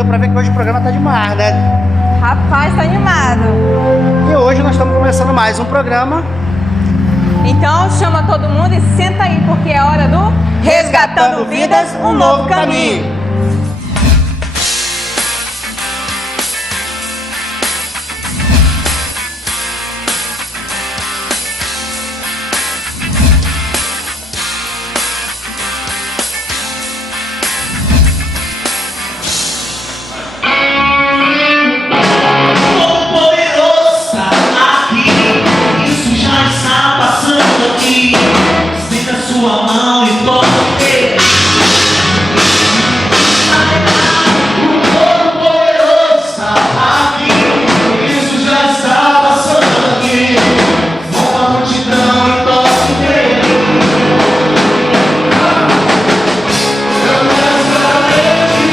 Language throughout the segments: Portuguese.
deu pra ver que hoje o programa tá demais, né? Rapaz, tá animado. E hoje nós estamos começando mais um programa. Então chama todo mundo e senta aí, porque é hora do Resgatando Vidas, um novo caminho. Sua mão e toque. O Todo-Poderoso está aqui. Isso já está passando aqui. Mova a multidão e toque. Eu quero saber que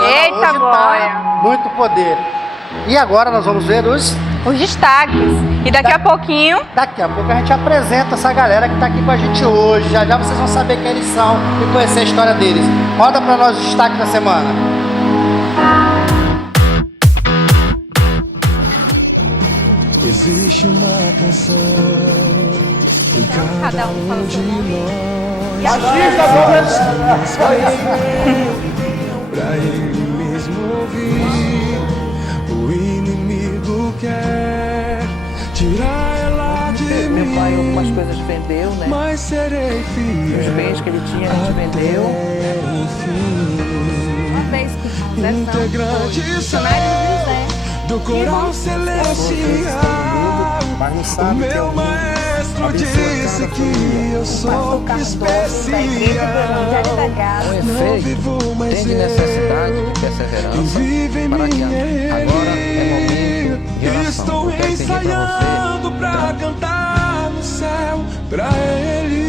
Eita, hoje glória. tá muito poder. E agora nós vamos ver os... Destaques. E daqui a pouquinho, Daqui a pouco a gente apresenta essa galera que tá aqui com a gente hoje. Já já vocês vão saber quem eles são e conhecer a história deles. Roda pra nós o destaque da semana. Existe uma canção em cada um fala o seu nome. E pra ele mesmo ouvir. O inimigo quer tirar ela de mim. Meu pai algumas coisas vendeu, né? Mas serei fiel. Os bens que ele tinha, a gente vendeu. uma vez com o Integrante são do coral celestial. O meu maestro disse que eu sou especial. Com efeito, tem de necessidade de perseverança para que agora é momento de oração. Estou Eu quero pedir para ensaiando você, pra cantar no céu pra ele.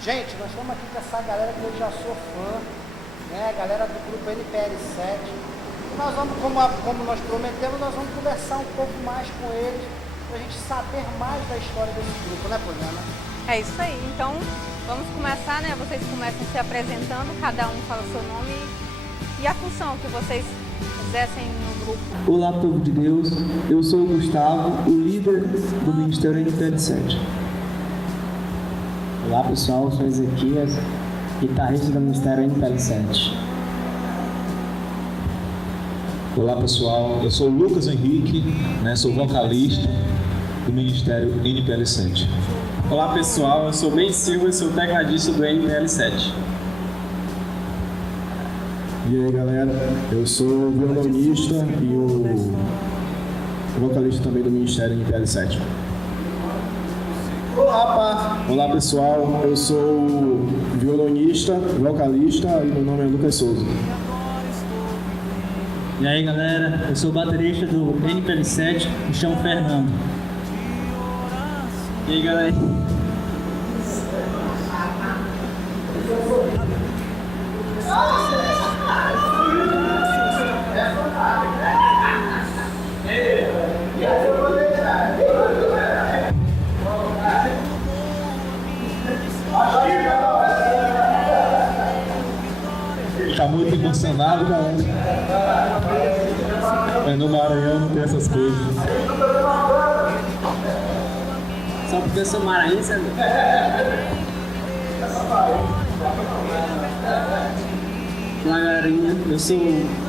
Gente, nós estamos aqui com essa galera que eu já sou fã, né? A galera do grupo NPL7. E nós vamos, como nós prometemos, nós vamos conversar um pouco mais com eles, para a gente saber mais da história desse grupo, né, Poliana? É isso aí. Então, vamos começar, né? Vocês começam se apresentando, cada um fala o seu nome e a função que vocês exercem no grupo. Olá, povo de Deus. Eu sou o Gustavo, o líder do Ministério NPL7. Olá pessoal, eu sou Ezequias, guitarrista do Ministério NPL7. Olá pessoal, eu sou o Lucas Henrique, né, sou vocalista do Ministério NPL7. Olá pessoal, eu sou Ben Silva, sou tecladista do NPL7. E aí galera, eu sou o violonista e o vocalista também do Ministério NPL7. Olá pessoal, eu sou violonista, vocalista e meu nome é Lucas Souza. E aí galera, eu sou baterista do NPL7, me chamo Fernando. E aí galera? Tá muito emocionado, galera. Mas no Maranhão não tem essas coisas. Só porque eu sou maranhense, Olá galerinha, eu sou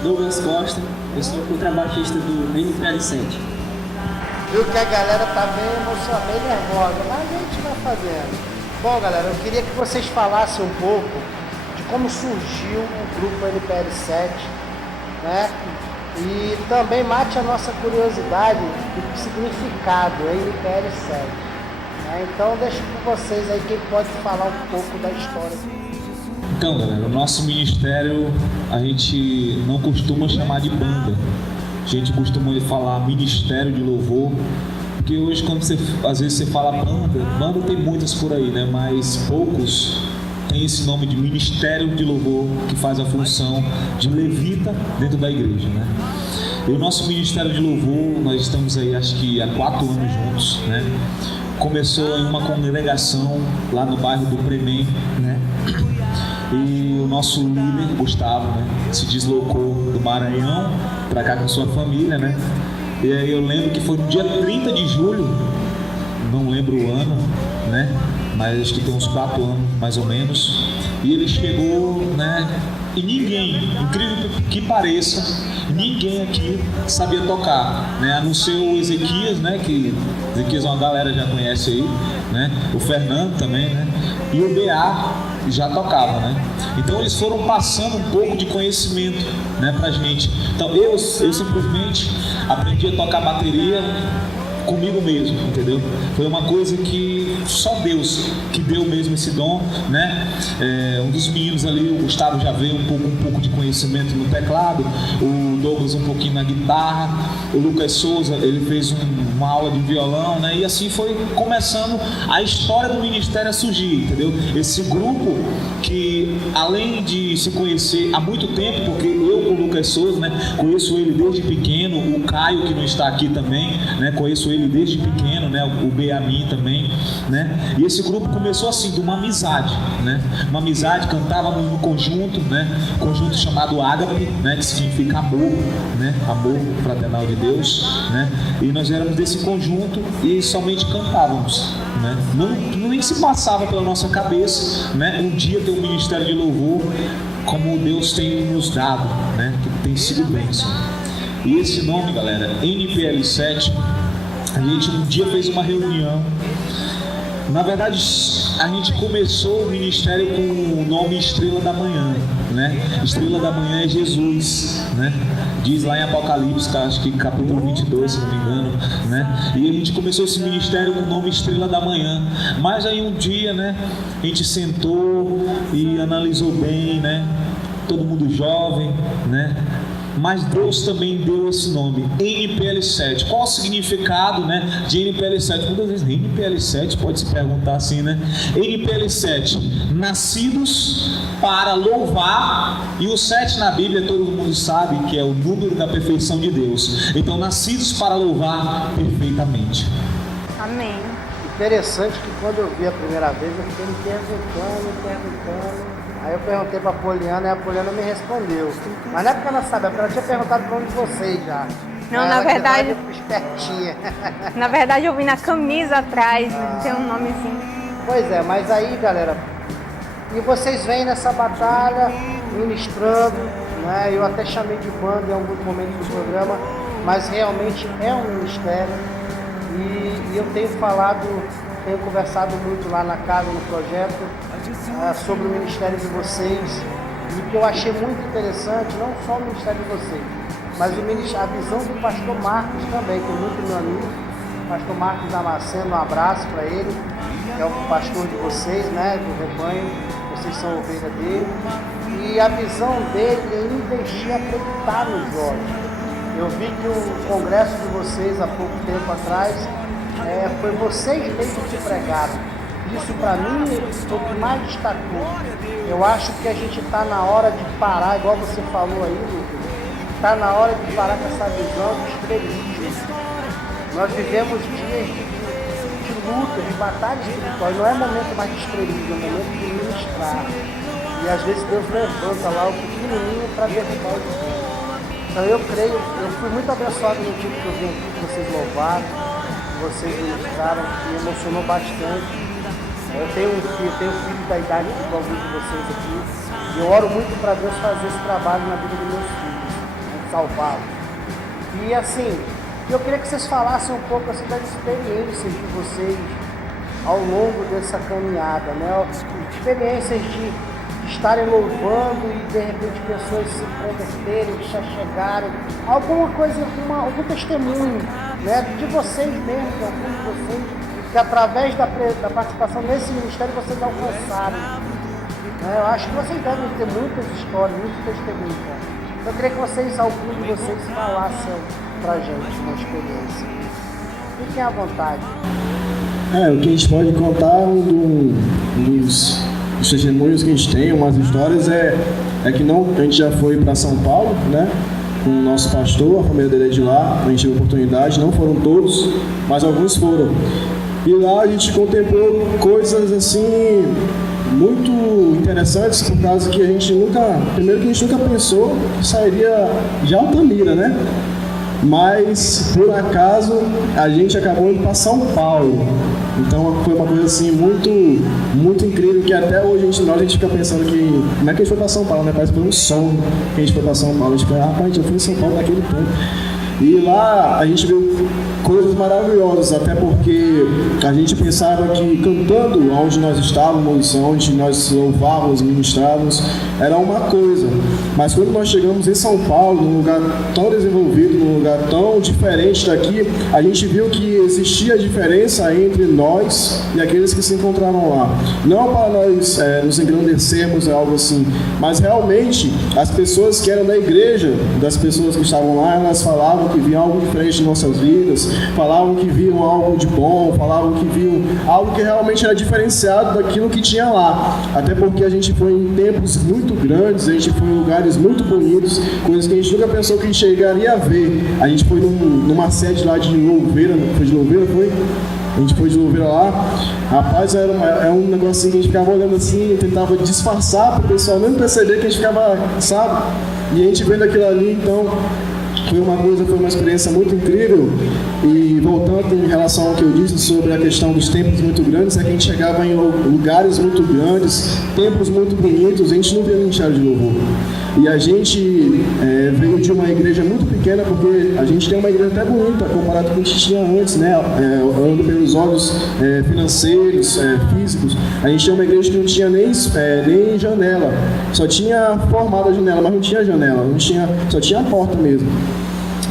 Douglas Costa, eu sou contrabaixista do NPL7. Viu que a galera tá bem emocionada, bem nervosa, mas a gente vai fazendo. Bom, galera, eu queria que vocês falassem um pouco de como surgiu o grupo NPL7, né? E também mate a nossa curiosidade do significado NPL7. Né? Então, deixo com vocês aí quem pode falar um pouco da história. Então, galera, o nosso ministério a gente não costuma chamar de banda. A gente costuma falar ministério de louvor, porque hoje quando às vezes você fala banda tem muitas por aí, né? Mas poucos tem esse nome de ministério de louvor que faz a função de levita dentro da igreja, né? E o nosso ministério de louvor, nós estamos aí acho que há 4 anos juntos, né? Começou em uma congregação lá no bairro do Premem, né? E o nosso líder, Gustavo, né, se deslocou do Maranhão para cá com sua família, né? E aí eu lembro que foi no dia 30 de julho, não lembro o ano, né? Mas acho que tem uns 4 anos mais ou menos. E ele chegou, né? E ninguém, incrível que pareça, ninguém aqui sabia tocar, né? A não ser o Ezequias, né? Que Ezequias uma galera já conhece aí, né? O Fernando também, né? E o BA já tocava, né? Então eles foram passando um pouco de conhecimento, né, pra gente. Então eu simplesmente aprendi a tocar bateria comigo mesmo, entendeu? Foi uma coisa que só Deus que deu mesmo esse dom, né? Um dos meninos ali, o Gustavo, já veio um pouco de conhecimento no teclado, o Douglas um pouquinho na guitarra, o Lucas Souza, ele fez uma aula de violão, né? E assim foi começando a história do ministério a surgir, entendeu? Esse grupo que, além de se conhecer há muito tempo, porque eu com o Lucas Souza, né, conheço ele desde pequeno, o Caio, que não está aqui também, né, conheço ele desde pequeno, né, o Beamin também, né, e esse grupo começou assim, de uma amizade, né, uma amizade, cantávamos no conjunto, né, conjunto chamado Ágape, né, que significa amor, né, amor fraternal de Deus, né, e nós éramos desse conjunto e somente cantávamos, né, não nem se passava pela nossa cabeça, né, um dia ter um ministério de louvor como Deus tem nos dado, né, que tem sido bênção. E esse nome, galera, NPL7, a gente um dia fez uma reunião. Na verdade, a gente começou o ministério com o nome Estrela da Manhã, né? Estrela da Manhã é Jesus, né? Diz lá em Apocalipse, acho que capítulo 22, se não me engano, né? E a gente começou esse ministério com o nome Estrela da Manhã. Mas aí um dia, né, a gente sentou e analisou bem, né? Todo mundo jovem, né? mas Deus também deu esse nome, NPL7. Qual o significado, né, de NPL7? Muitas vezes NPL7 pode se perguntar assim, né? NPL7, nascidos para louvar, e o 7 na Bíblia todo mundo sabe que é o número da perfeição de Deus. Então, nascidos para louvar perfeitamente. Amém. Interessante que quando eu vi a primeira vez, eu fiquei me perguntando. Aí eu perguntei para a Poliana e a Poliana me respondeu. Mas não é porque ela sabe, é porque ela tinha perguntado para um de vocês já. Não, na verdade. Espertinha. Na verdade, eu vi na camisa atrás, tem um nomezinho. Pois é, mas aí, galera, e vocês vêm nessa batalha ministrando, né? Eu até chamei de banda em alguns momentos do programa, mas realmente é um ministério. E eu tenho conversado muito lá na casa, no projeto, sobre o ministério de vocês. E o que eu achei muito interessante, não só o ministério de vocês, mas a visão do pastor Marcos também, que é muito meu amigo, pastor Marcos Damasceno, um abraço para ele, que é o pastor de vocês, né, do rebanho, vocês são ovelha dele. E a visão dele é investir, acreditar nos jovens. Eu vi que o congresso de vocês, há pouco tempo atrás, foi vocês mesmos que pregaram. Isso para mim foi o que mais destacou. Eu acho que a gente está na hora de parar, igual você falou aí, Lucas, está na hora de parar com essa visão de estrelismo. Nós vivemos dias de luta, de batalha espiritual. Não é momento mais de estrelismo, é momento de ministrar. E às vezes Deus levanta lá o pequenininho para derrubar o gigante. Então eu creio, eu fui muito abençoado no dia que eu vim aqui, que vocês louvaram, vocês ministraram, me emocionou bastante. Eu tenho um filho da idade de alguns de vocês aqui, e eu oro muito para Deus fazer esse trabalho na vida dos meus filhos, salvá-los. E assim, eu queria que vocês falassem um pouco assim, das experiências de vocês ao longo dessa caminhada, né? Experiências de estarem louvando e de repente pessoas se converterem, se chegarem, alguma coisa, algum testemunho, né, de vocês mesmos, de alguns de vocês, que através da participação nesse ministério vocês alcançaram. Eu acho que vocês devem ter muitas histórias, muitos testemunhos. Eu queria que alguns de vocês falassem pra gente uma experiência. Fiquem à vontade. O que a gente pode contar, dos testemunhos que a gente tem, umas histórias, é que a gente já foi para São Paulo, né, com o nosso pastor, a família dele é de lá, a gente teve oportunidade, não foram todos, mas alguns foram. E lá a gente contemplou coisas assim muito interessantes, por causa que a gente nunca pensou que sairia de Altamira, né? Mas por acaso a gente acabou indo para São Paulo. Então foi uma coisa assim muito, muito incrível, que até hoje a gente fica pensando que como é que a gente foi para São Paulo, né? Parece que foi um sonho que a gente foi para São Paulo. A gente fala, rapaz, eu fui em São Paulo naquele tempo. E lá a gente viu coisas maravilhosas, até porque a gente pensava que cantando onde nós estávamos, onde nós louvávamos, ministrávamos, era uma coisa. Mas quando nós chegamos em São Paulo, num lugar tão desenvolvido, num lugar tão diferente daqui, a gente viu que existia diferença entre nós e aqueles que se encontraram lá. Não para nós nos engrandecermos, algo assim, mas realmente as pessoas que eram da igreja, das pessoas que estavam lá, elas falavam que viam algo diferente em nossas vidas, falavam que viam algo de bom, falavam que viam algo que realmente era diferenciado daquilo que tinha lá. Até porque a gente foi em templos muito grandes, a gente foi em lugares muito bonitos, coisas que a gente nunca pensou que a gente chegaria a ver. A gente foi numa sede lá de Louveira, foi de Louveira, foi? A gente foi de Louveira lá. Rapaz, era um negocinho que a gente ficava olhando assim, tentava disfarçar para o pessoal nem perceber que a gente ficava, sabe? E a gente vendo aquilo ali, então foi uma experiência muito incrível. E voltando em relação ao que eu disse sobre a questão dos templos muito grandes, é que a gente chegava em lugares muito grandes, templos muito bonitos, a gente não via ministério de louvor. E a gente veio de uma igreja muito pequena, porque a gente tem uma igreja até bonita comparado com o que a gente tinha antes, né? Olhando pelos olhos financeiros, físicos. A gente tinha uma igreja que não tinha nem janela, só tinha formada a janela, mas não tinha janela, só tinha a porta mesmo.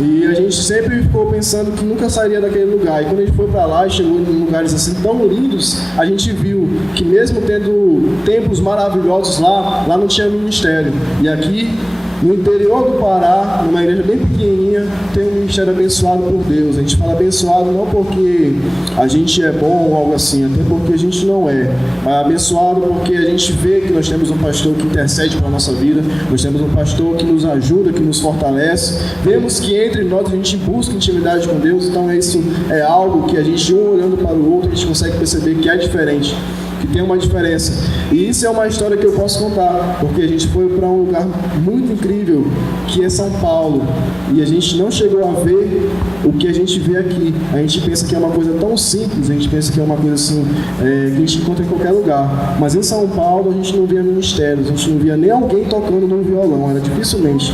E a gente sempre ficou pensando que nunca sairia daquele lugar. E quando a gente foi para lá e chegou em lugares assim tão lindos, a gente viu que mesmo tendo templos maravilhosos lá não tinha ministério. E aqui No interior do Pará, numa igreja bem pequenininha, tem um ministério abençoado por Deus. A gente fala abençoado não porque a gente é bom ou algo assim, até porque a gente não é, mas abençoado porque a gente vê que nós temos um pastor que intercede pela nossa vida, nós temos um pastor que nos ajuda, que nos fortalece, vemos que entre nós a gente busca intimidade com Deus, então isso é algo que a gente, um olhando para o outro, a gente consegue perceber que é diferente, que tem uma diferença. E isso é uma história que eu posso contar, porque a gente foi para um lugar muito incrível, que é São Paulo, e a gente não chegou a ver o que a gente vê aqui. A gente pensa que é uma coisa tão simples, a gente pensa que é uma coisa assim, que a gente encontra em qualquer lugar. Mas em São Paulo a gente não via ministérios, a gente não via nem alguém tocando num violão, era dificilmente.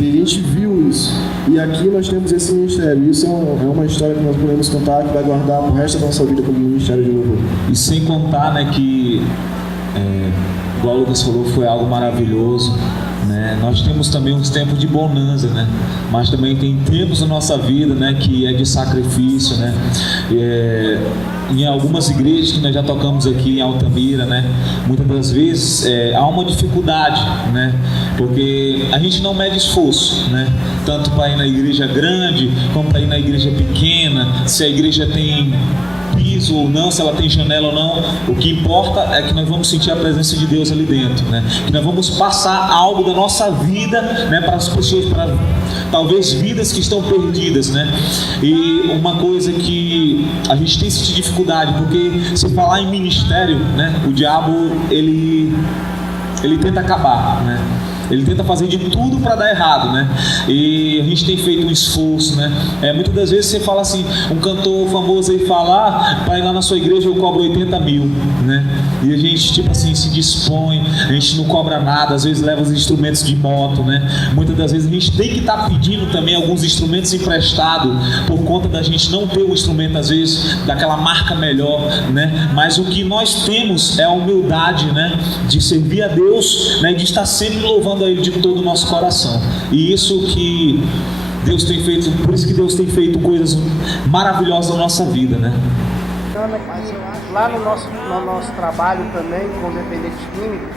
E a gente viu isso. E aqui nós temos esse ministério. Isso é uma história que nós podemos contar, que vai guardar o resto da nossa vida como ministério de louvor. E sem contar, né, que, igual o Lucas falou, foi algo maravilhoso, né? Nós temos também uns tempos de bonança, né? Mas também tem tempos na nossa vida, né, que é de sacrifício, né? Em algumas igrejas que nós já tocamos aqui em Altamira, né, muitas das vezes há uma dificuldade, né, porque a gente não mede esforço, né, tanto para ir na igreja grande como para ir na igreja pequena, se a igreja tem piso ou não, se ela tem janela ou não. O que importa é que nós vamos sentir a presença de Deus ali dentro, né? Que nós vamos passar algo da nossa vida, né, para as pessoas, para talvez vidas que estão perdidas, né? E uma coisa que a gente tem sentido dificuldade, porque se falar em ministério, né, o diabo ele tenta acabar, né? Ele tenta fazer de tudo para dar errado, né? E a gente tem feito um esforço, né? Muitas das vezes você fala assim, um cantor famoso aí fala, para ir lá na sua igreja eu cobro 80 mil, né? E a gente, tipo assim, se dispõe, a gente não cobra nada, às vezes leva os instrumentos de moto, né? Muitas das vezes a gente tem que estar pedindo também alguns instrumentos emprestados, por conta da gente não ter um instrumento, às vezes, daquela marca melhor, né? Mas o que nós temos é a humildade, né, de servir a Deus, né, de estar sempre louvando a Ele de todo o nosso coração. E isso que Deus tem feito, por isso que Deus tem feito coisas maravilhosas na nossa vida, né? Lá no nosso trabalho também, com dependentes químicos,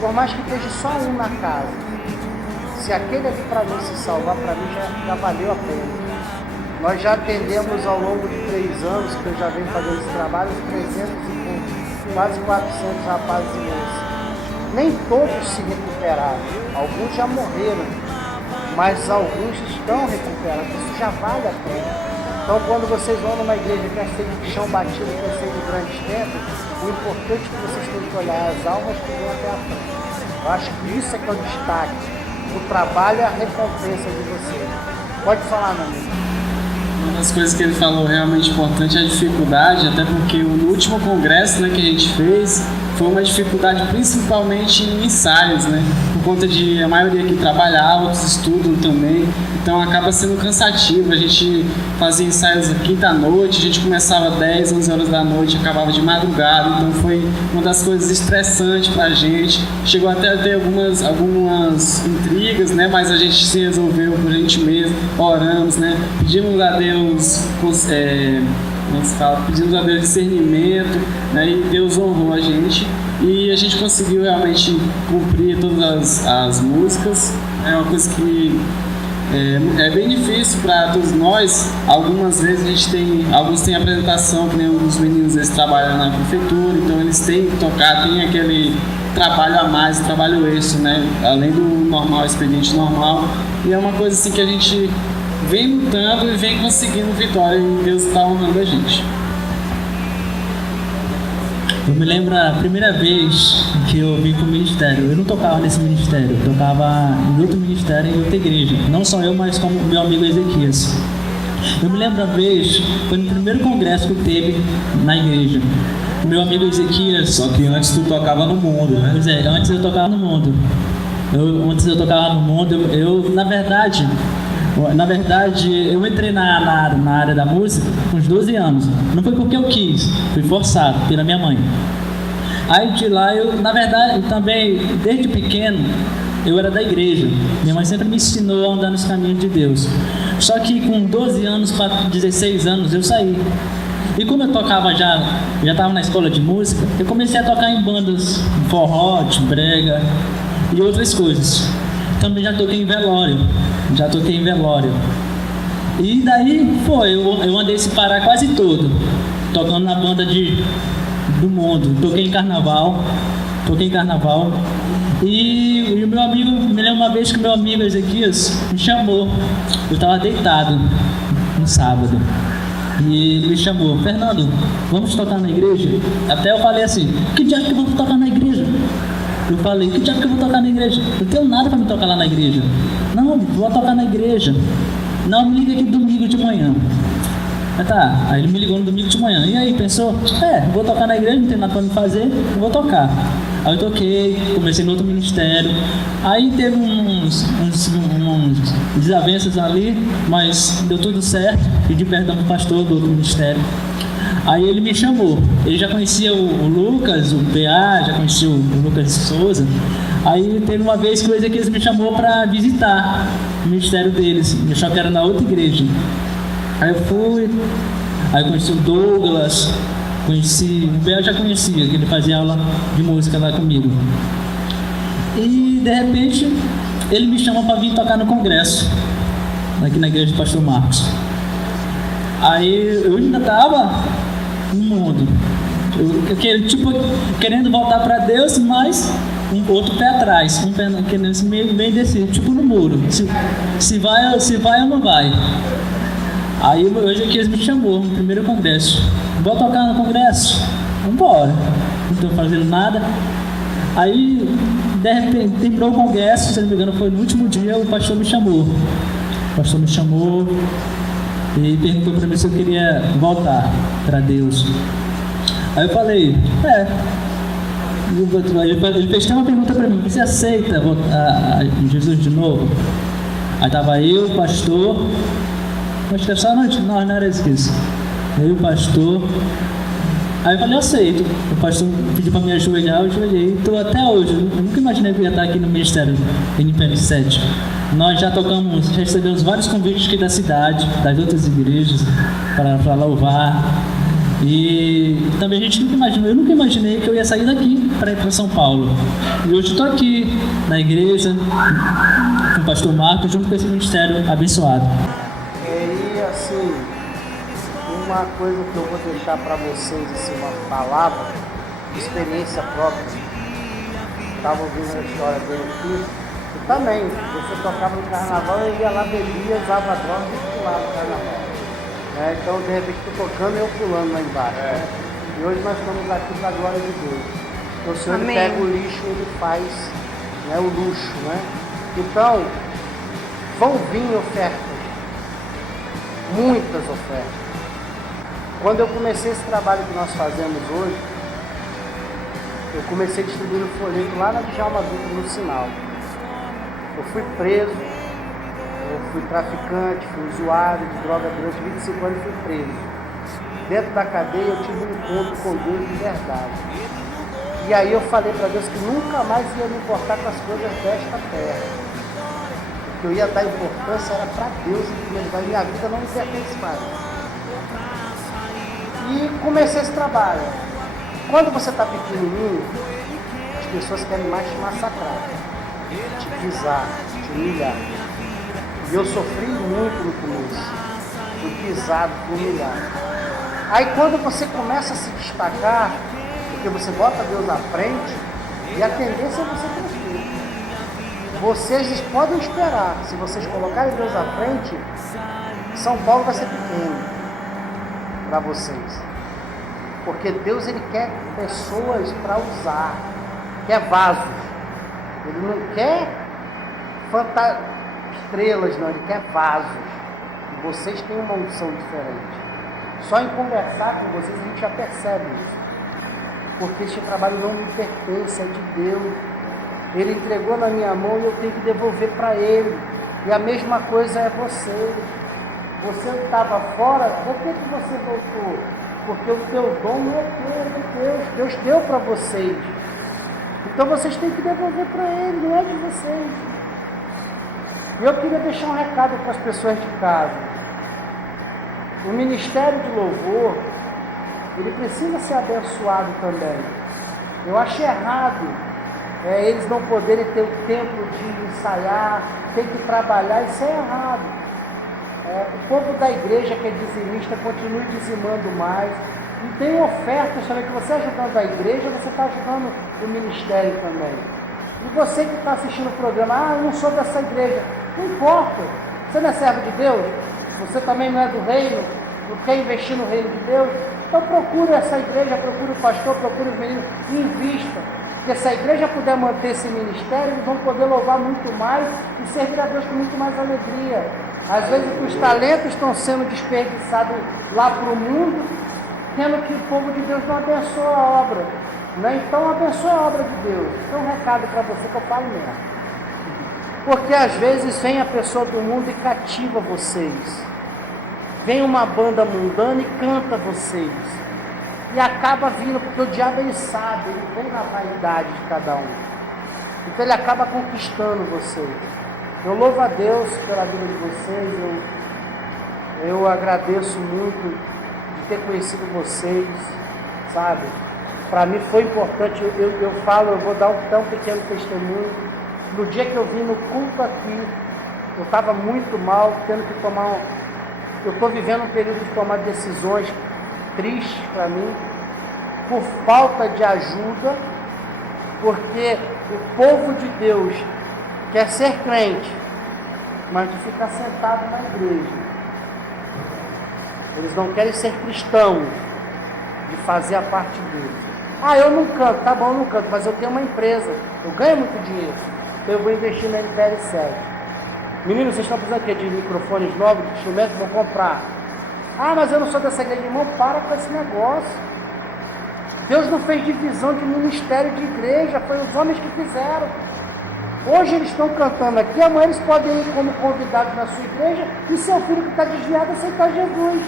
por mais que esteja só um na casa, se aquele ali para mim se salvar, para mim já valeu a pena. Nós já atendemos ao longo de 3 anos, que eu já venho fazendo esse trabalho, 300 e quase 400 rapazes e moças. Nem todos se recuperaram, alguns já morreram, mas alguns estão recuperados, isso já vale a pena. Então quando vocês vão numa igreja que é cheia de chão batido, que é cheia de grandes templos, o importante é que vocês têm que olhar as almas que vão até a frente. Eu acho que isso é que é o destaque, o trabalho é a recompensa de vocês. Pode falar, meu amigo. Uma das coisas que ele falou realmente importante é a dificuldade, até porque no último congresso, né, que a gente fez, foi uma dificuldade principalmente em ensaios, né? Por conta de a maioria aqui trabalhar, outros estudam também, então acaba sendo cansativo. A gente fazia ensaios quinta-noite, a gente começava 10, 11 horas da noite, acabava de madrugada, então foi uma das coisas estressantes pra gente. Chegou até a ter algumas intrigas, né? Mas a gente se resolveu por a gente mesmo, oramos, né? Pedimos a Deus, pedimos a Deus discernimento, né? E Deus honrou a gente e a gente conseguiu realmente cumprir todas as músicas. É uma coisa que é bem difícil para todos nós. Algumas vezes alguns têm apresentação, que nem um dos meninos, eles trabalham na prefeitura, então eles têm que tocar, tem aquele trabalho a mais, trabalho extra, né? Além do normal, expediente normal. E é uma coisa assim que a gente vem lutando e vem conseguindo vitória, e Deus está honrando a gente. Eu me lembro a primeira vez que eu vim para o ministério. Eu não tocava nesse ministério, eu tocava em outro ministério, em outra igreja. Não só eu, mas como meu amigo Ezequias. Eu me lembro a vez, foi no primeiro congresso que teve na igreja. O meu amigo Ezequias... Só que antes tu tocava no mundo, né? Pois é, antes eu tocava no mundo. Na verdade, eu entrei na área da música com uns 12 anos. Não foi porque eu quis, fui forçado pela minha mãe. Aí de lá, na verdade, também, desde pequeno, eu era da igreja. Minha mãe sempre me ensinou a andar nos caminhos de Deus. Só que com 12 anos para 16 anos, eu saí. E como eu tocava já estava na escola de música, eu comecei a tocar em bandas forró, de brega. e outras coisas. Também já toquei em velório. E daí eu andei esse Pará quase todo, tocando na banda do mundo. Toquei em carnaval. E o meu amigo, me lembro uma vez que o meu amigo Ezequias me chamou. Eu estava deitado no sábado. E ele me chamou: Fernando, vamos tocar na igreja? Até eu falei assim: que diabo que eu vou tocar na igreja? Eu falei: que diabo que eu vou tocar na igreja? Não tenho nada para me tocar lá na igreja. Não, vou tocar na igreja. Não, me liga aqui domingo de manhã. Aí ele me ligou no domingo de manhã. E aí, pensou? Vou tocar na igreja, não tem nada para me fazer, eu vou tocar. Aí eu toquei, comecei no outro ministério. Aí teve uns desavenças ali, mas deu tudo certo. Pedi perdão pro pastor do outro ministério. Aí ele me chamou. Ele já conhecia o Lucas, o PA, já conhecia o Lucas de Souza. Aí teve uma vez que o Ezequias me chamou para visitar o ministério deles. Me achou que era na outra igreja. Aí eu fui. Aí eu conheci o Douglas. O PA já conhecia, que ele fazia aula de música lá comigo. E de repente ele me chama para vir tocar no congresso, aqui na igreja do pastor Marcos. Aí eu ainda estava no mundo, querendo voltar para Deus, mas um outro pé atrás, um pé meio descer, tipo no muro, se vai ou não vai. Aí hoje aqui eles me chamou no primeiro congresso: vou tocar no congresso? Vambora. Não estou fazendo nada. Aí de repente terminou o congresso, se não me engano foi no último dia, o pastor me chamou e perguntou para mim se eu queria voltar para Deus. Aí eu falei: ele fez uma pergunta para mim: você aceita voltar a Jesus de novo? Aí tava eu, o pastor. Acho que era só a noite. Não era isso. Eu, o pastor. Aí eu falei: eu aceito. O pastor pediu para me ajoelhar, eu ajoelhei. Estou até hoje. Eu nunca imaginei que eu ia estar aqui no ministério NPN7. Nós já recebemos vários convites aqui da cidade, das outras igrejas, para louvar. E também eu nunca imaginei que eu ia sair daqui para ir para São Paulo. E hoje estou aqui na igreja com o pastor Marcos, junto com esse ministério abençoado. Assim, uma coisa que eu vou deixar para vocês, assim, uma palavra de experiência própria. Estava ouvindo a história dele aqui. E também, você tocava no carnaval, eu ia lá, bebia, usava droga e pulava no carnaval. Então, de repente, estou tocando e eu pulando lá embaixo. E hoje nós estamos aqui para a glória de Deus. Então, o Senhor ele pega o lixo e ele faz o luxo, né? Então, vão vir ofertas. Muitas ofertas. Quando eu comecei esse trabalho que nós fazemos hoje, eu comecei distribuindo folheto lá na Djalma Dutra, no Sinal. Eu fui preso, eu fui traficante, fui usuário de droga durante 25 anos e fui preso. Dentro da cadeia eu tive um encontro com Deus de verdade. E aí eu falei para Deus que nunca mais ia me importar com as coisas desta terra. Que eu ia dar importância era para Deus em primeiro lugar, minha vida não me pertence mais. E comecei esse trabalho. Quando você está pequenininho, as pessoas querem mais te massacrar, te pisar, te humilhar. E eu sofri muito no começo, fui pisado, fui humilhado. Aí quando você começa a se destacar, porque você bota Deus na frente, e a tendência é você crescer. Vocês podem esperar, se vocês colocarem Deus à frente, São Paulo vai ser pequeno para vocês. Porque Deus ele quer pessoas para usar, quer vasos. Ele não quer estrelas, não, ele quer vasos. E vocês têm uma unção diferente. Só em conversar com vocês a gente já percebe isso. Porque este trabalho não me pertence, é de Deus. Ele entregou na minha mão e eu tenho que devolver para Ele. E a mesma coisa é você. Você estava fora, por que você voltou? Porque o teu dom não é teu, é de Deus. Deus deu para vocês. Então vocês têm que devolver para Ele, não é de vocês. E eu queria deixar um recado para as pessoas de casa. O ministério de louvor, ele precisa ser abençoado também. Eu acho errado eles não poderem ter o tempo de ensaiar, tem que trabalhar, isso é errado. O povo da igreja que é dizimista continue dizimando mais. E tem ofertas também, que você ajudando a igreja, você está ajudando o ministério também. E você que está assistindo o programa, eu não sou dessa igreja, não importa, você não é servo de Deus, você também não é do reino, não quer investir no reino de Deus, então procure essa igreja, procure o pastor, procure os meninos e invista. Porque se a igreja puder manter esse ministério, eles vão poder louvar muito mais e servir a Deus com muito mais alegria. Às vezes os talentos estão sendo desperdiçados lá para o mundo, tendo que o povo de Deus não abençoa a obra. Né? Então abençoa a obra de Deus. Tem um recado para você que eu falo mesmo. Porque às vezes vem a pessoa do mundo e cativa vocês. Vem uma banda mundana e canta vocês. E acaba vindo, porque o diabo ele sabe, ele vem na vaidade de cada um. Então ele acaba conquistando vocês. Eu louvo a Deus pela vida de vocês, eu agradeço muito de ter conhecido vocês, sabe? Para mim foi importante, eu falo, eu vou dar um pequeno testemunho. No dia que eu vim no culto aqui, eu estava muito mal, tendo que tomar eu estou vivendo um período de tomar decisões tristes para mim, por falta de ajuda, porque o povo de Deus quer ser crente, mas de ficar sentado na igreja. Eles não querem ser cristãos, de fazer a parte deles. Eu não canto, tá bom, eu não canto, mas eu tenho uma empresa, eu ganho muito dinheiro, então eu vou investir na NPL7. Meninos, vocês estão precisando aqui de microfones novos, de instrumentos, vou comprar. Mas eu não sou dessa igreja. Irmão, para com esse negócio. Deus não fez divisão de ministério de igreja, foi os homens que fizeram. Hoje eles estão cantando aqui, amanhã eles podem ir como convidados na sua igreja e seu filho que está desviado aceitar Jesus.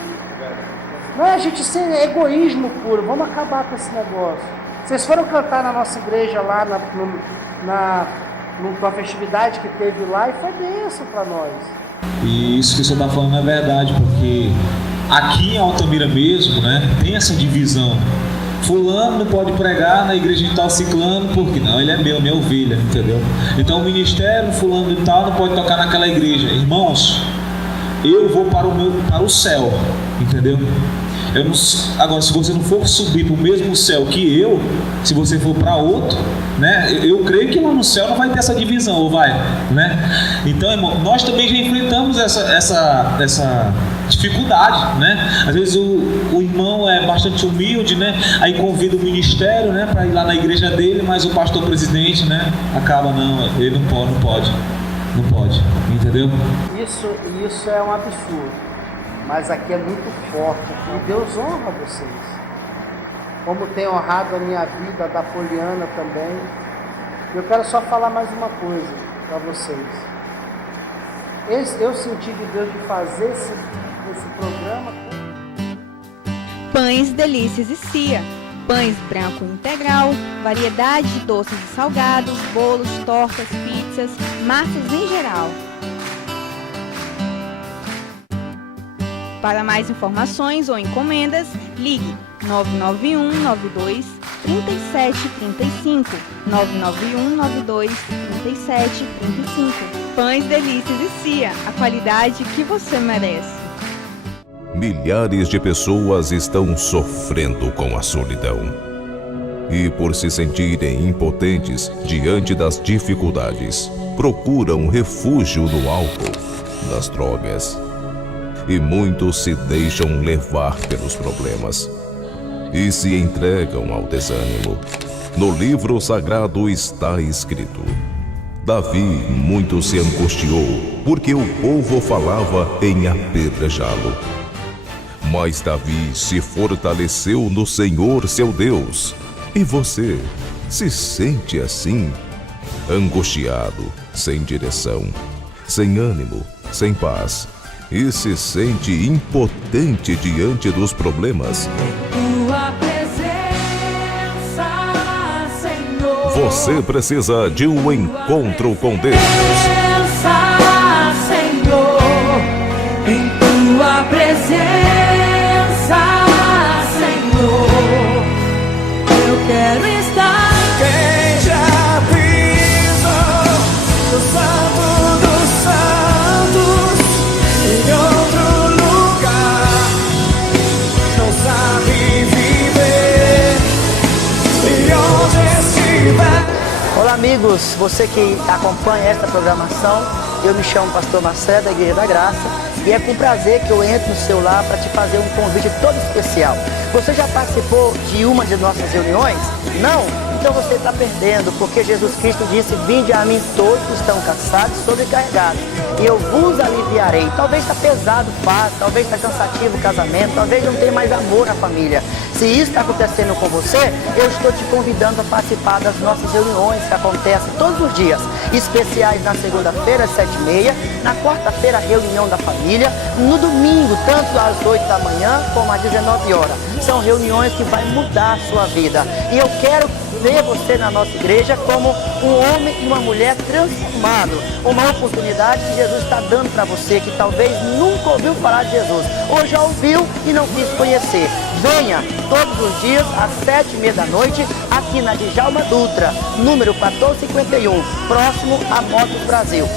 Não é, gente, isso é egoísmo puro, vamos acabar com esse negócio. Vocês foram cantar na nossa igreja lá numa festividade que teve lá e foi bênção para nós. E isso que você está falando é verdade, porque aqui em Altamira mesmo, né, tem essa divisão. Fulano não pode pregar na igreja de tal, ciclano, porque não, ele é meu, minha ovelha, entendeu? Então o ministério fulano de tal não pode tocar naquela igreja. Irmãos, eu vou para o céu, entendeu? Agora, se você não for subir para o mesmo céu que eu, se você for para outro, né? Eu creio que lá no céu não vai ter essa divisão, ou vai, né? Então, irmão, nós também já enfrentamos essa dificuldade, né? Às vezes o irmão é bastante humilde, né? Aí convida o ministério, né, para ir lá na igreja dele, mas o pastor presidente, né, acaba ele não pode, entendeu? Isso é um absurdo. Mas aqui é muito forte, e Deus honra vocês. Como tem honrado a minha vida, a da Poliana também. Eu quero só falar mais uma coisa para vocês. Eu senti de Deus de fazer esse programa. Pães, Delícias e Cia. Pães branco integral, variedade de doces e salgados, bolos, tortas, pizzas, massas em geral. Para mais informações ou encomendas, ligue 991 92 3735, 991 92 3735. Pães, Delícias e Cia, a qualidade que você merece. Milhares de pessoas estão sofrendo com a solidão. E por se sentirem impotentes diante das dificuldades, procuram refúgio no álcool, nas drogas. E muitos se deixam levar pelos problemas e se entregam ao desânimo. No livro sagrado está escrito: Davi muito se angustiou, porque o povo falava em apedrejá-lo. Mas Davi se fortaleceu no Senhor seu Deus. E você se sente assim? Angustiado, sem direção, sem ânimo, sem paz, e se sente impotente diante dos problemas? Tua presença, Senhor. Você precisa de um encontro com Deus. Presença, Senhor. Em tua presença, Senhor, eu quero estar. Quem já viu Olá amigos, você que acompanha esta programação, eu me chamo Pastor Marcelo da Igreja da Graça e é com prazer que eu entro no seu lar para te fazer um convite todo especial. Você já participou de uma de nossas reuniões? Não? Então você está perdendo, porque Jesus Cristo disse: vinde a mim todos que estão cansados e sobrecarregados, e eu vos aliviarei. Talvez está pesado o fardo, talvez está cansativo o casamento, talvez não tenha mais amor na família. Se isso está acontecendo com você, eu estou te convidando a participar das nossas reuniões que acontecem todos os dias, especiais na segunda-feira às 7h30, na quarta-feira a reunião da família, no domingo, tanto às 8 da manhã como às 19 horas. São reuniões que vai mudar a sua vida. E eu quero ver você na nossa igreja como um homem e uma mulher transformado. Uma oportunidade que Jesus está dando para você, que talvez nunca ouviu falar de Jesus, ou já ouviu e não quis conhecer. Venha todos os dias às 7h30 da noite, aqui na Djalma Dutra, número 1451, próximo a Motos Brasil.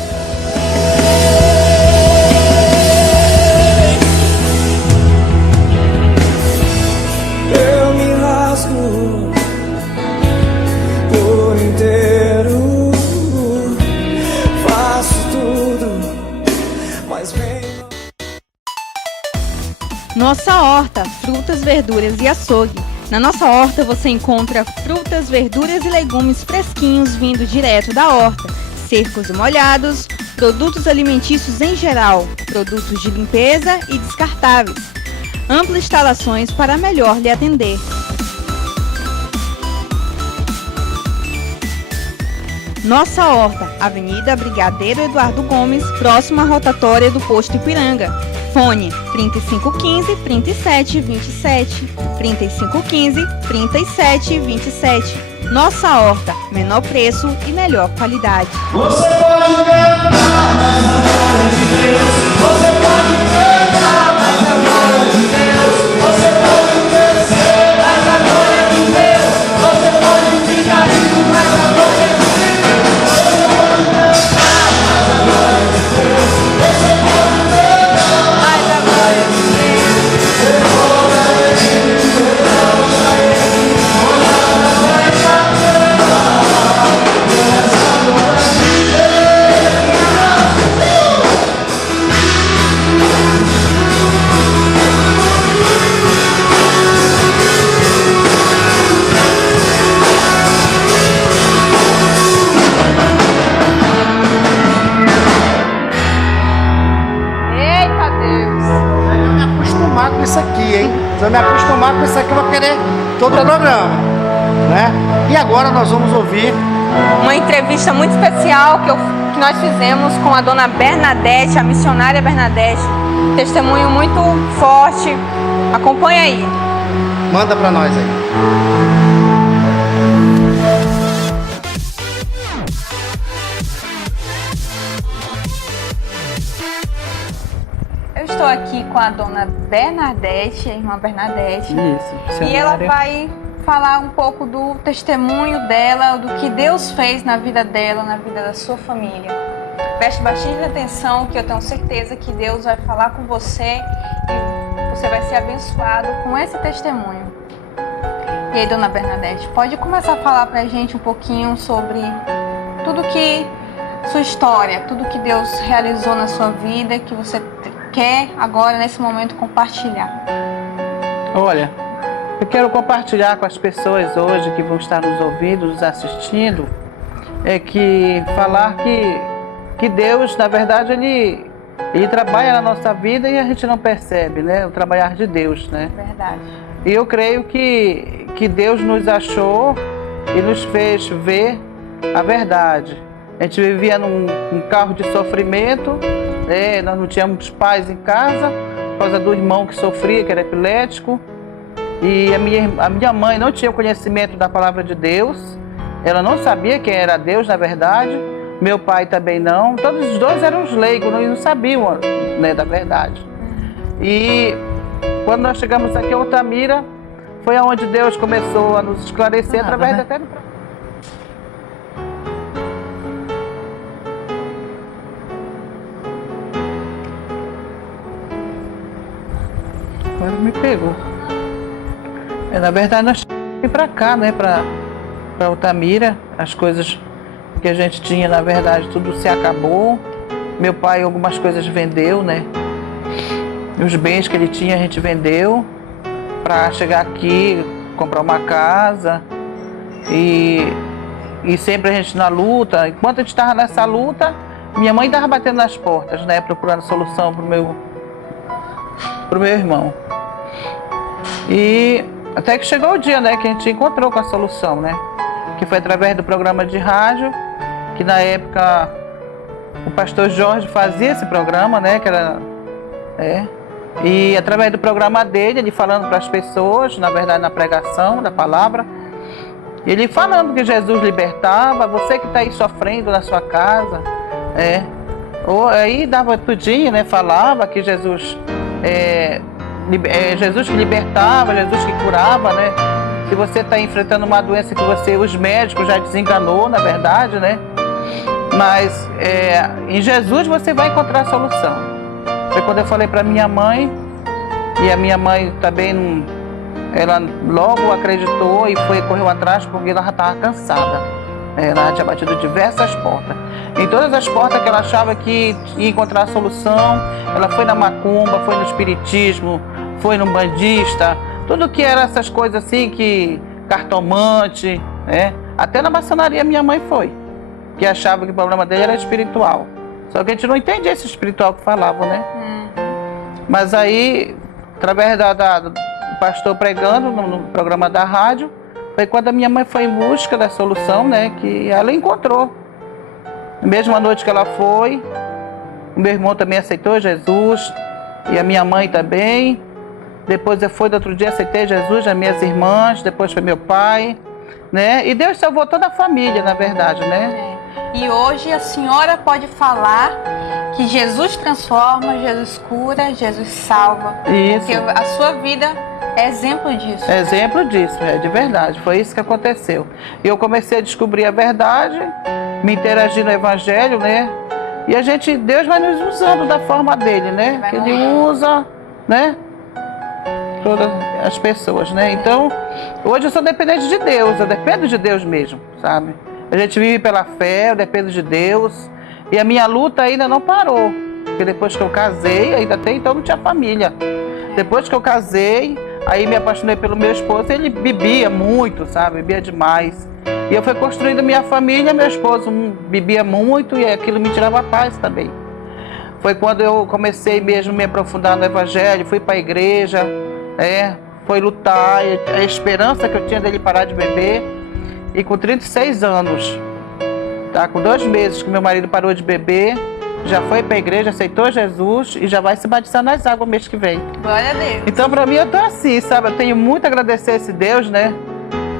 Eu me rasgo por inteiro, faço tudo, mas venho. Nossa horta, frutas, verduras e açougue. Na nossa horta você encontra frutas, verduras e legumes fresquinhos vindo direto da horta, secos e molhados, produtos alimentícios em geral, produtos de limpeza e descartáveis. Amplas instalações para melhor lhe atender. Nossa horta, Avenida Brigadeiro Eduardo Gomes, próxima à rotatória do Posto Ipiranga. Fone 3515-3727, 3515-3727. Nossa horta, menor preço e melhor qualidade. Você pode cantar, mas a glória de Deus. Você pode cantar, mas a glória de Deus. Você pode crescer, mas a glória de Deus. Você pode ficar rico, mas a glória de Deus. Você pode cantar, mas a glória de Deus. Você pode cantar, mas a glória de isso aqui, hein? Se eu me acostumar com isso aqui, eu vou querer todo o programa, né? E agora nós vamos ouvir uma entrevista muito especial que nós fizemos com a dona Bernadette, a missionária Bernadette. Testemunho muito forte. Acompanha aí. Manda pra nós aí. Eu estou aqui com a dona Bernadette, a irmã Bernadette. Isso, e ela vai falar um pouco do testemunho dela, do que Deus fez na vida dela, na vida da sua família. Preste bastante atenção, que eu tenho certeza que Deus vai falar com você e você vai ser abençoado com esse testemunho. E aí, dona Bernadette, pode começar a falar pra gente um pouquinho sobre tudo que sua história, tudo que Deus realizou na sua vida, que você quer agora, nesse momento, compartilhar. Olha, eu quero compartilhar com as pessoas hoje que vão estar nos ouvindo, nos assistindo, falar que Deus, na verdade, ele trabalha na nossa vida e a gente não percebe, né? O trabalhar de Deus, né? Verdade. E eu creio que Deus nos achou e nos fez ver a verdade. A gente vivia num carro de sofrimento, nós não tínhamos pais em casa, por causa do irmão que sofria, que era epilético. E a minha mãe não tinha conhecimento da palavra de Deus, ela não sabia quem era Deus, na verdade. Meu pai também não, todos os dois eram os leigos, não sabiam, né, da verdade. E quando nós chegamos aqui em Altamira, foi onde Deus começou a nos esclarecer através da fé. Agora me pegou. Na verdade, nós vim para cá, né, para Altamira. As coisas que a gente tinha, na verdade, tudo se acabou. Meu pai algumas coisas vendeu, né? Os bens que ele tinha a gente vendeu para chegar aqui, comprar uma casa. E sempre a gente na luta. Enquanto a gente estava nessa luta, minha mãe estava batendo nas portas, né? Procurando solução pro meu irmão. E até que chegou o dia, né? Que a gente encontrou com a solução, né? Que foi através do programa de rádio, que na época o pastor Jorge fazia esse programa, né? Que era, e através do programa dele, ele falando para as pessoas, na verdade na pregação da palavra, ele falando que Jesus libertava, você que está aí sofrendo na sua casa, aí dava tudinho, né? Falava que Jesus Jesus que libertava, Jesus que curava, né? Se você está enfrentando uma doença que os médicos já desenganou, na verdade, né? Mas em Jesus você vai encontrar a solução. Foi quando eu falei para minha mãe, e a minha mãe também, ela logo acreditou e correu atrás, porque ela já estava cansada. Ela tinha batido diversas portas. Em todas as portas que ela achava que ia encontrar a solução, ela foi na macumba, foi no espiritismo, foi no bandista, tudo que era essas coisas assim, que cartomante, até na maçonaria minha mãe foi, que achava que o problema dele era espiritual. Só que a gente não entendia esse espiritual que falavam, né? Mas aí, através do pastor pregando no programa da rádio, foi quando a minha mãe foi em busca da solução, né? Que ela encontrou. Na mesma noite que ela foi, o meu irmão também aceitou Jesus, e a minha mãe também. Depois eu fui, do outro dia, aceitei Jesus, as minhas irmãs, depois foi meu pai, né? E Deus salvou toda a família, na verdade, né? E hoje a senhora pode falar que Jesus transforma, Jesus cura, Jesus salva. Isso. Porque a sua vida é exemplo disso. É exemplo disso, de verdade. Foi isso que aconteceu. E eu comecei a descobrir a verdade, me interagir no Evangelho, né? E Deus vai nos usando da forma dele, né? Que ele usa, né? Todas as pessoas, né? Então, hoje eu sou dependente de Deus, eu dependo de Deus mesmo, sabe? A gente vive pela fé, eu dependo de Deus. E a minha luta ainda não parou. Porque depois que eu casei, ainda até então não tinha família. Depois que eu casei, aí me apaixonei pelo meu esposo, ele bebia muito, sabe? Bebia demais. E eu fui construindo minha família, meu esposo bebia muito e aquilo me tirava a paz também. Foi quando eu comecei mesmo a me aprofundar no Evangelho, fui para a igreja, foi lutar, a esperança que eu tinha dele parar de beber. E com 36 anos, com 2 meses que meu marido parou de beber, já foi para a igreja, aceitou Jesus e já vai se batizar nas águas mês que vem. Glória a Deus. Então, para mim, eu tô assim, sabe? Eu tenho muito a agradecer a esse Deus, né?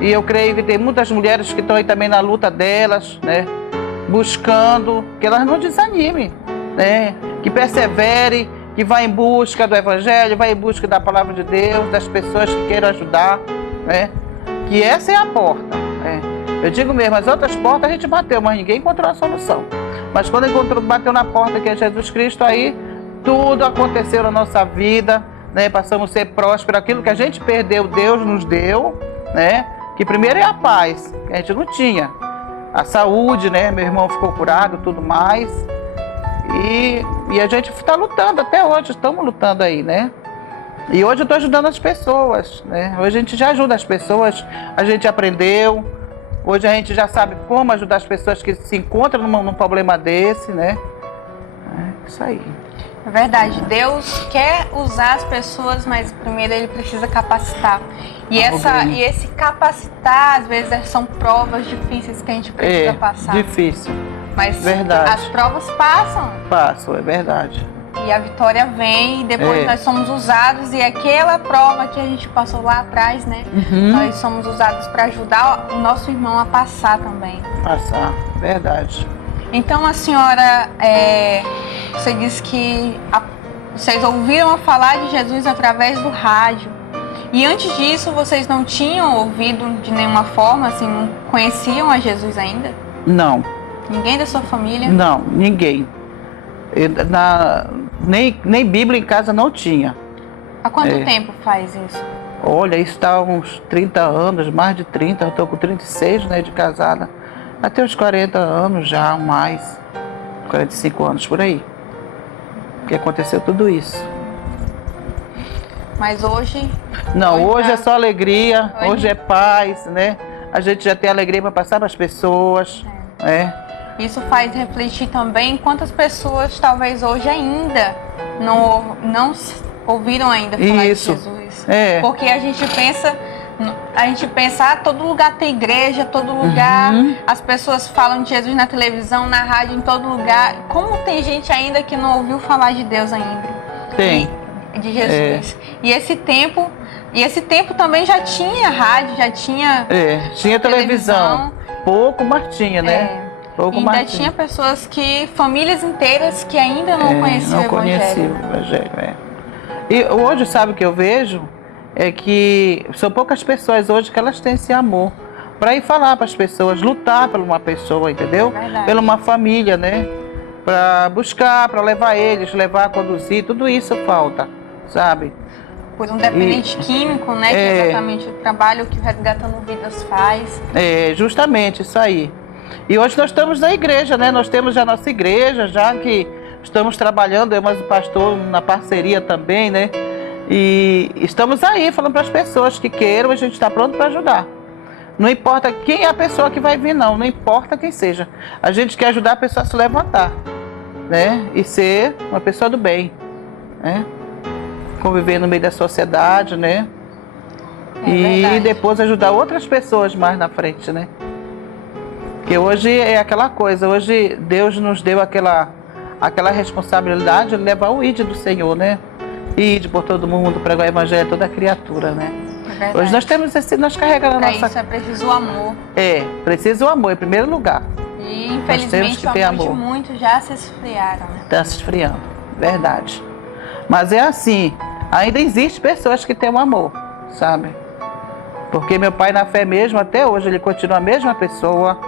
E eu creio que tem muitas mulheres que estão aí também na luta delas, né? Buscando, que elas não desanimem, né? Que persevere, que vá em busca do Evangelho, vá em busca da Palavra de Deus, das pessoas que queiram ajudar, né? Que essa é a porta. Eu digo mesmo, as outras portas a gente bateu, mas ninguém encontrou a solução. Mas quando bateu na porta, que é Jesus Cristo, aí tudo aconteceu na nossa vida, né? Passamos a ser prósperos. Aquilo que a gente perdeu, Deus nos deu, né? Que primeiro é a paz, que a gente não tinha. A saúde, né? Meu irmão ficou curado, tudo mais. E a gente está lutando até hoje, estamos lutando aí, né? E hoje eu estou ajudando as pessoas, né? Hoje a gente já ajuda as pessoas, a gente aprendeu. Hoje a gente já sabe como ajudar as pessoas que se encontram num problema desse, né? É isso aí. É verdade. Deus quer usar as pessoas, mas primeiro Ele precisa capacitar. E esse capacitar, às vezes, são provas difíceis que a gente precisa passar. Difícil. Mas verdade. As provas passam. Passam, é verdade. E a vitória vem, e depois nós somos usados, e aquela prova que a gente passou lá atrás, né? Nós somos usados para ajudar o nosso irmão a passar também. Passar, verdade. Então a senhora, você disse que vocês ouviram falar de Jesus através do rádio. E antes disso, vocês não tinham ouvido de nenhuma forma, assim, não conheciam a Jesus ainda? Não. Ninguém da sua família? Não, ninguém. Nem Bíblia em casa não tinha. Há quanto tempo faz isso? Olha, isso está uns 30 anos, mais de 30, eu estou com 36, né, de casada. Até uns 40 anos já, mais. 45 anos por aí. Que aconteceu tudo isso. Mas hoje... Não, hoje é só alegria, hoje é paz, né? A gente já tem alegria para passar para as pessoas, né? Isso faz refletir também quantas pessoas talvez hoje ainda não ouviram ainda falar de Jesus. Porque a gente pensa, todo lugar tem igreja, todo lugar, as pessoas falam de Jesus na televisão, na rádio, em todo lugar. Como tem gente ainda que não ouviu falar de Deus ainda? Tem. De Jesus. E esse tempo também já tinha rádio, já tinha tinha televisão. Pouco, mas tinha, né? Pouco, ainda mas tinha pessoas famílias inteiras que ainda não conheciam o Evangelho. E hoje, sabe o que eu vejo? É que são poucas pessoas hoje que elas têm esse amor para ir falar para as pessoas, lutar por uma pessoa, entendeu? Pela uma família, né? Para buscar, para levar eles, levar, conduzir, tudo isso falta, sabe? Por um dependente químico, né? Que é exatamente o trabalho que o Resgatando Vidas faz. Justamente isso aí. E hoje nós estamos na igreja, né? Nós temos já a nossa igreja, já que estamos trabalhando, eu e o pastor na parceria também, né? E estamos aí falando para as pessoas que queiram, a gente está pronto para ajudar. Não importa quem é a pessoa que vai vir, não importa quem seja. A gente quer ajudar a pessoa a se levantar, né? E ser uma pessoa do bem, né? Conviver no meio da sociedade, né? E depois ajudar outras pessoas mais na frente, né? Porque hoje é aquela coisa, hoje Deus nos deu aquela responsabilidade de levar o ID do Senhor, né? Ide por todo mundo, pregar o Evangelho a toda criatura, né? Hoje nós temos nós carregamos a nossa... Isso é preciso o amor. Preciso o amor em primeiro lugar. E infelizmente o amor de muitos já se esfriaram, né? Está se esfriando, verdade. Mas é assim, ainda existe pessoas que têm o amor, sabe? Porque meu pai na fé mesmo, até hoje, ele continua a mesma pessoa,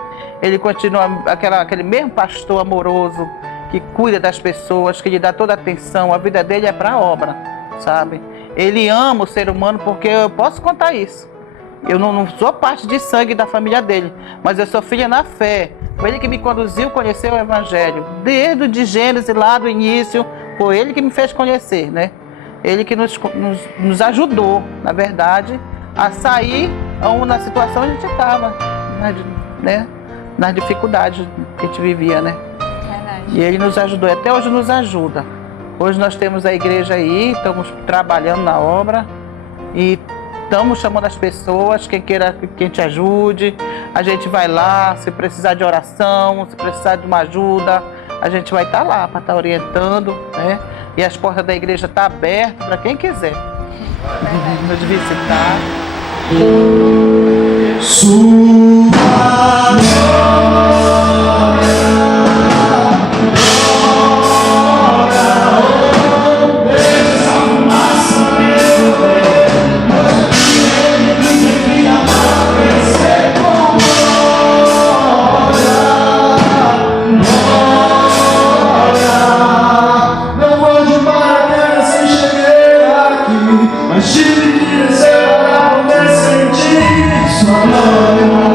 ele continua aquele mesmo pastor amoroso, que cuida das pessoas, que lhe dá toda a atenção, a vida dele é para a obra, sabe? Ele ama o ser humano, porque eu posso contar isso. Eu não sou parte de sangue da família dele, mas eu sou filha na fé. Foi ele que me conduziu a conhecer o Evangelho. Desde o de Gênesis, lá do início, foi ele que me fez conhecer, né? Ele que nos ajudou, na verdade, a sair da situação que a gente estava, né? Nas dificuldades que a gente vivia, né? E ele nos ajudou, até hoje nos ajuda. Hoje nós temos a igreja aí, estamos trabalhando na obra e estamos chamando as pessoas, quem queira que te ajude. A gente vai lá, se precisar de oração, se precisar de uma ajuda, a gente vai estar lá para estar orientando, né? E as portas da igreja estão abertas para quem quiser nos visitar. Mas tive que dizer para poder sentir sua glória.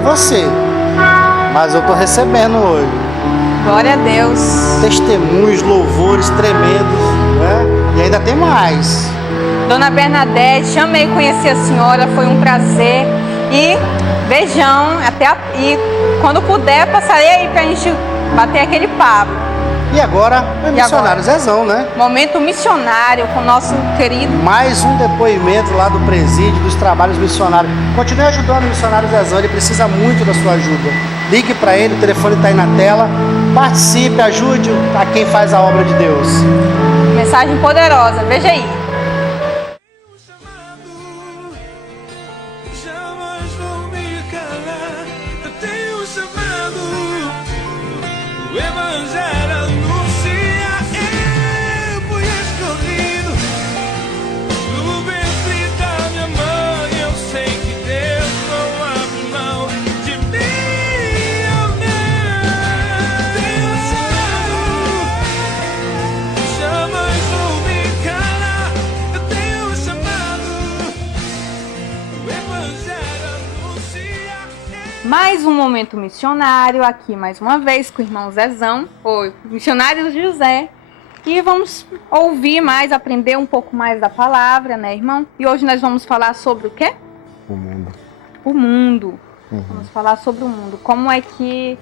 sei você, mas eu estou recebendo hoje. Glória a Deus. Testemunhos, louvores tremendos, né? E ainda tem mais. Dona Bernadette, amei conhecer a senhora, foi um prazer. E beijão, e quando puder, passarei aí pra gente bater aquele papo. E agora, o missionário Zezão, né? Momento missionário com o nosso querido. Mais um depoimento lá do presídio, dos trabalhos missionários. Continue ajudando o missionário Zezão, ele precisa muito da sua ajuda. Ligue para ele, o telefone está aí na tela. Participe, ajude a quem faz a obra de Deus. Mensagem poderosa, veja aí. O Evangelho anuncia, eu fui escolhido no ventre da minha mãe. Eu sei que Deus não abre mão de mim, oh não. Tenho chamado, jamais vou me calar. Eu tenho chamado, o Evangelho anuncia. Mais um momento missionário aqui, mais uma vez, com o irmão Zezão, o missionário José. E vamos ouvir mais, aprender um pouco mais da palavra, né, irmão? E hoje nós vamos falar sobre o quê? O mundo. O mundo. Vamos falar sobre o mundo. Como é que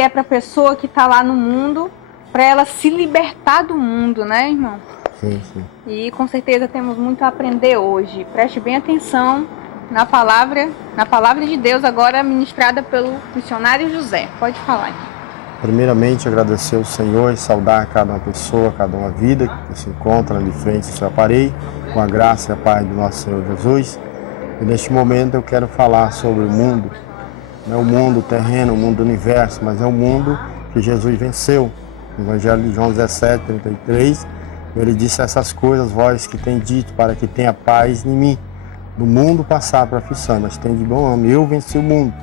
é para a pessoa que está lá no mundo, para ela se libertar do mundo, né, irmão? Sim, sim. E com certeza temos muito a aprender hoje. Preste bem atenção na palavra de Deus, agora ministrada pelo missionário José. Pode falar. Primeiramente, agradecer ao Senhor e saudar cada uma pessoa, cada uma vida que se encontra ali frente ao seu aparelho, com a graça e a paz do nosso Senhor Jesus. E neste momento eu quero falar sobre o mundo. Não é o mundo terreno, o mundo do universo, mas é o mundo que Jesus venceu. No Evangelho de João 17, 33, ele disse essas coisas, vós que tem dito, para que tenha paz em mim. Do mundo passar para a aflição, mas tem de bom ânimo, eu venci o mundo.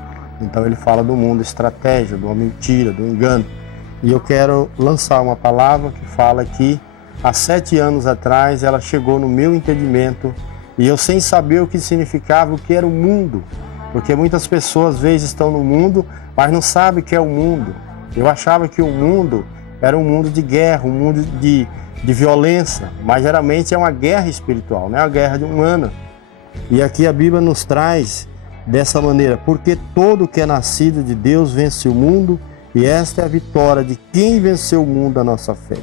Então ele fala do mundo estratégia, da mentira, do engano. E eu quero lançar uma palavra que fala que há 7 anos atrás ela chegou no meu entendimento e eu sem saber o que significava, o que era o mundo. Porque muitas pessoas às vezes estão no mundo, mas não sabem o que é o mundo. Eu achava que o mundo era um mundo de guerra, um mundo de violência, mas geralmente é uma guerra espiritual, não é uma guerra humana. E aqui a Bíblia nos traz dessa maneira, porque todo que é nascido de Deus vence o mundo, e esta é a vitória de quem venceu o mundo, a nossa fé.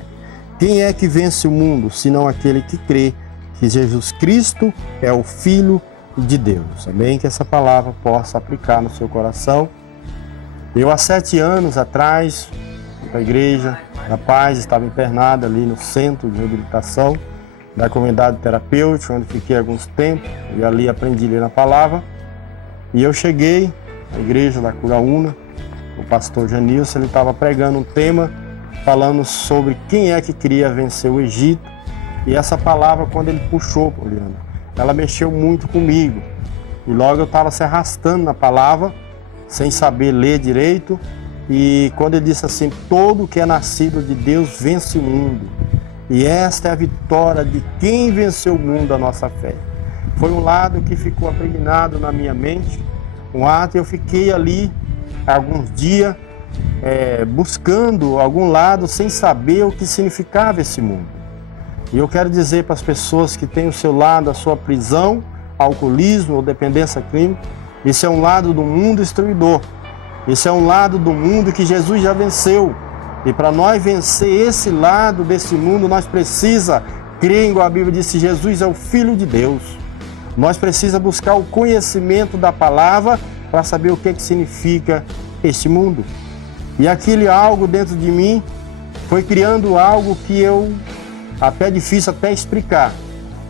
Quem é que vence o mundo, senão aquele que crê que Jesus Cristo é o Filho de Deus? Amém? Que essa palavra possa aplicar no seu coração. Eu há 7 anos atrás, na igreja da Paz, estava internado ali no centro de reabilitação da comunidade terapêutica, onde fiquei alguns tempos, e ali aprendi a ler na palavra. E eu cheguei à igreja da Curaúna, o pastor Janilson, ele estava pregando um tema, falando sobre quem é que queria vencer o Egito. E essa palavra, quando ele puxou, Poliana, ela mexeu muito comigo. E logo eu estava se arrastando na palavra, sem saber ler direito. E quando ele disse assim, todo que é nascido de Deus vence o mundo. E esta é a vitória de quem venceu o mundo, a nossa fé. Foi um lado que ficou impregnado na minha mente, um ato, eu fiquei ali alguns dias buscando algum lado sem saber o que significava esse mundo. E eu quero dizer para as pessoas que têm o seu lado, a sua prisão, alcoolismo ou dependência química, esse é um lado do mundo destruidor. Esse é um lado do mundo que Jesus já venceu. E para nós vencer esse lado desse mundo, nós precisamos crer, igual a Bíblia disse, Jesus é o Filho de Deus. Nós precisamos buscar o conhecimento da palavra para saber o que significa este mundo. E aquele algo dentro de mim foi criando algo que até é difícil até explicar.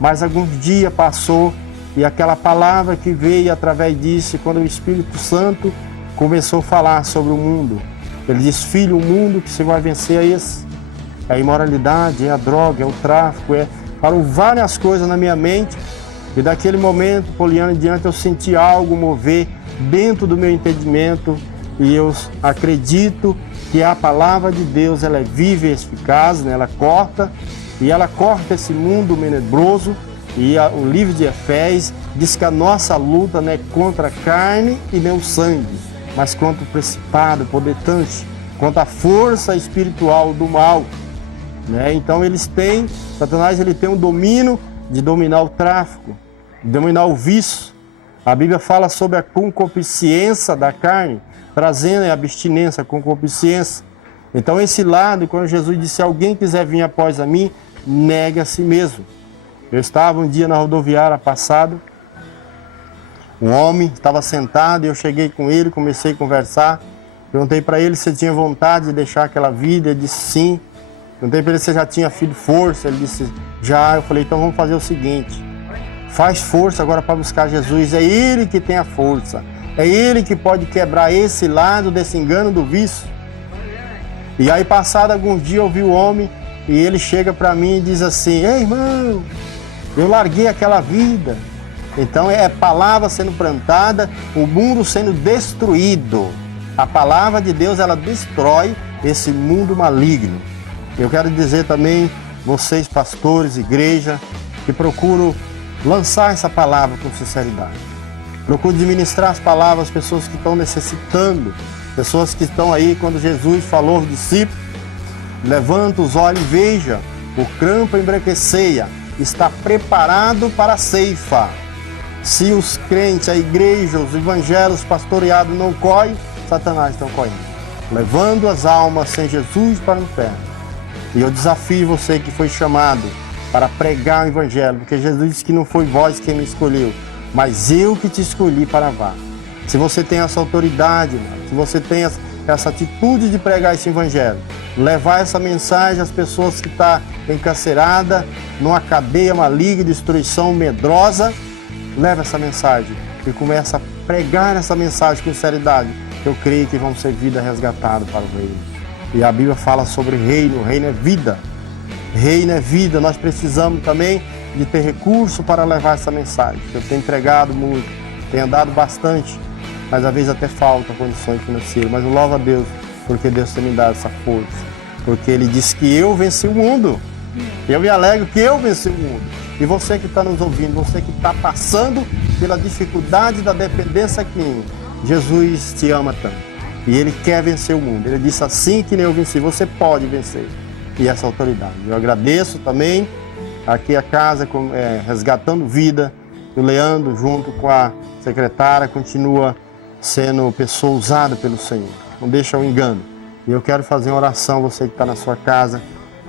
Mas alguns dias passou e aquela palavra que veio através disso, quando o Espírito Santo começou a falar sobre o mundo, ele diz, filho, o mundo que você vai vencer é esse. É a imoralidade, é a droga, é o tráfico, falou várias coisas na minha mente. E daquele momento, Poliana, em diante, eu senti algo mover dentro do meu entendimento. E eu acredito que a palavra de Deus, ela é viva e eficaz, né? Ela corta esse mundo menebroso. E o livro de Efésios, diz que a nossa luta não é contra a carne e nem o sangue, mas contra o principado, podertante, contra a força espiritual do mal. Né? Então Satanás ele tem um domínio de dominar o tráfico, de dominar o vício. A Bíblia fala sobre a concupiscência da carne, trazendo a abstinência, a concupiscência. Então esse lado, quando Jesus disse, se alguém quiser vir após a mim, negue a si mesmo. Eu estava um dia na rodoviária passado, um homem estava sentado e eu cheguei com ele, comecei a conversar, perguntei para ele se tinha vontade de deixar aquela vida, ele disse sim. Perguntei para ele se já tinha tido força, ele disse já. Eu falei, então vamos fazer o seguinte, faz força agora para buscar Jesus, é Ele que tem a força, é Ele que pode quebrar esse lado desse engano do vício. E aí passado alguns dias eu vi o homem e ele chega para mim e diz assim, ei irmão, eu larguei aquela vida. Então é palavra sendo plantada, o mundo sendo destruído. A palavra de Deus, ela destrói esse mundo maligno. Eu quero dizer também, vocês pastores, igreja, que procuram lançar essa palavra com sinceridade. Procure administrar as palavras às pessoas que estão necessitando, pessoas que estão aí, quando Jesus falou aos discípulos, levanta os olhos e veja, o campo embranqueceia, está preparado para a ceifa. Se os crentes, a igreja, os evangelhos pastoreados não correm, Satanás está correndo, levando as almas sem Jesus para o inferno. E eu desafio você que foi chamado para pregar o evangelho, porque Jesus disse que não foi vós quem me escolheu, mas eu que te escolhi para vá. Se você tem essa autoridade, se você tem essa atitude de pregar esse evangelho, levar essa mensagem às pessoas que estão encarceradas, numa cadeia maligna, destruição medrosa, leva essa mensagem e começa a pregar essa mensagem com sinceridade. Eu creio que vão ser vidas resgatadas para o reino. E a Bíblia fala sobre reino, o reino é vida. Reino é vida, nós precisamos também de ter recurso para levar essa mensagem. Eu tenho entregado muito, tenho andado bastante, mas às vezes até falta condições financeiras. Mas eu louvo a Deus, porque Deus tem me dado essa força. Porque Ele disse que eu venci o mundo. Eu me alegro que eu venci o mundo. E você que está nos ouvindo, você que está passando pela dificuldade da dependência química, Jesus te ama tanto. E Ele quer vencer o mundo. Ele disse assim que nem eu venci, você pode vencer. E essa autoridade. Eu agradeço também aqui a casa Resgatando Vida. O Leandro, junto com a secretária, continua sendo pessoa usada pelo Senhor. Não deixa o engano. E eu quero fazer uma oração, você que está na sua casa,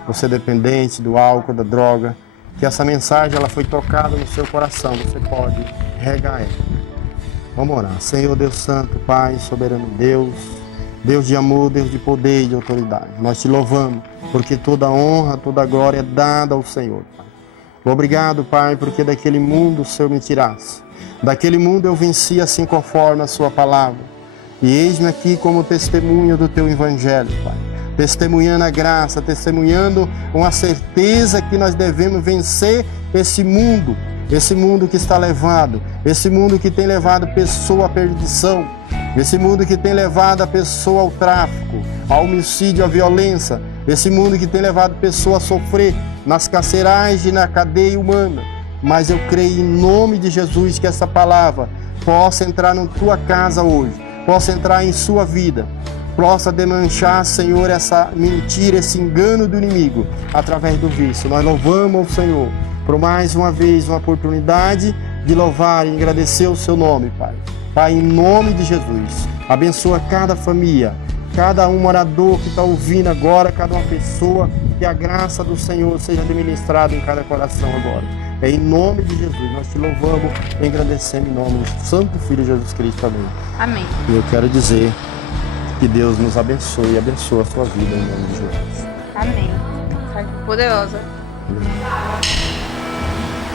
você dependente do álcool, da droga, que essa mensagem ela foi tocada no seu coração, você pode regar ela. Vamos orar. Senhor Deus Santo, Pai, soberano Deus, Deus de amor, Deus de poder e de autoridade. Nós te louvamos, porque toda honra, toda glória é dada ao Senhor, Pai. Obrigado, Pai, porque daquele mundo o Senhor me tirasse. Daquele mundo eu venci assim conforme a sua palavra. E eis-me aqui como testemunho do teu evangelho, Pai. Testemunhando a graça, testemunhando uma certeza que nós devemos vencer esse mundo que está levado, esse mundo que tem levado pessoa à perdição, esse mundo que tem levado a pessoa ao tráfico, ao homicídio, à violência, esse mundo que tem levado pessoa a sofrer nas carceragens e na cadeia humana. Mas eu creio em nome de Jesus que essa palavra possa entrar na tua casa hoje, possa entrar em sua vida, possa desmanchar, Senhor, essa mentira, esse engano do inimigo através do vício. Nós louvamos ao Senhor por mais uma vez uma oportunidade de louvar e agradecer o seu nome, Pai. Pai, em nome de Jesus, abençoa cada família, cada um morador que está ouvindo agora, cada uma pessoa, que a graça do Senhor seja administrada em cada coração agora. É em nome de Jesus, nós te louvamos e agradecemos em nome do Santo Filho Jesus Cristo. Amém. Amém. E eu quero dizer que Deus nos abençoe e abençoe a sua vida em nome de Jesus. Amém. Poderosa.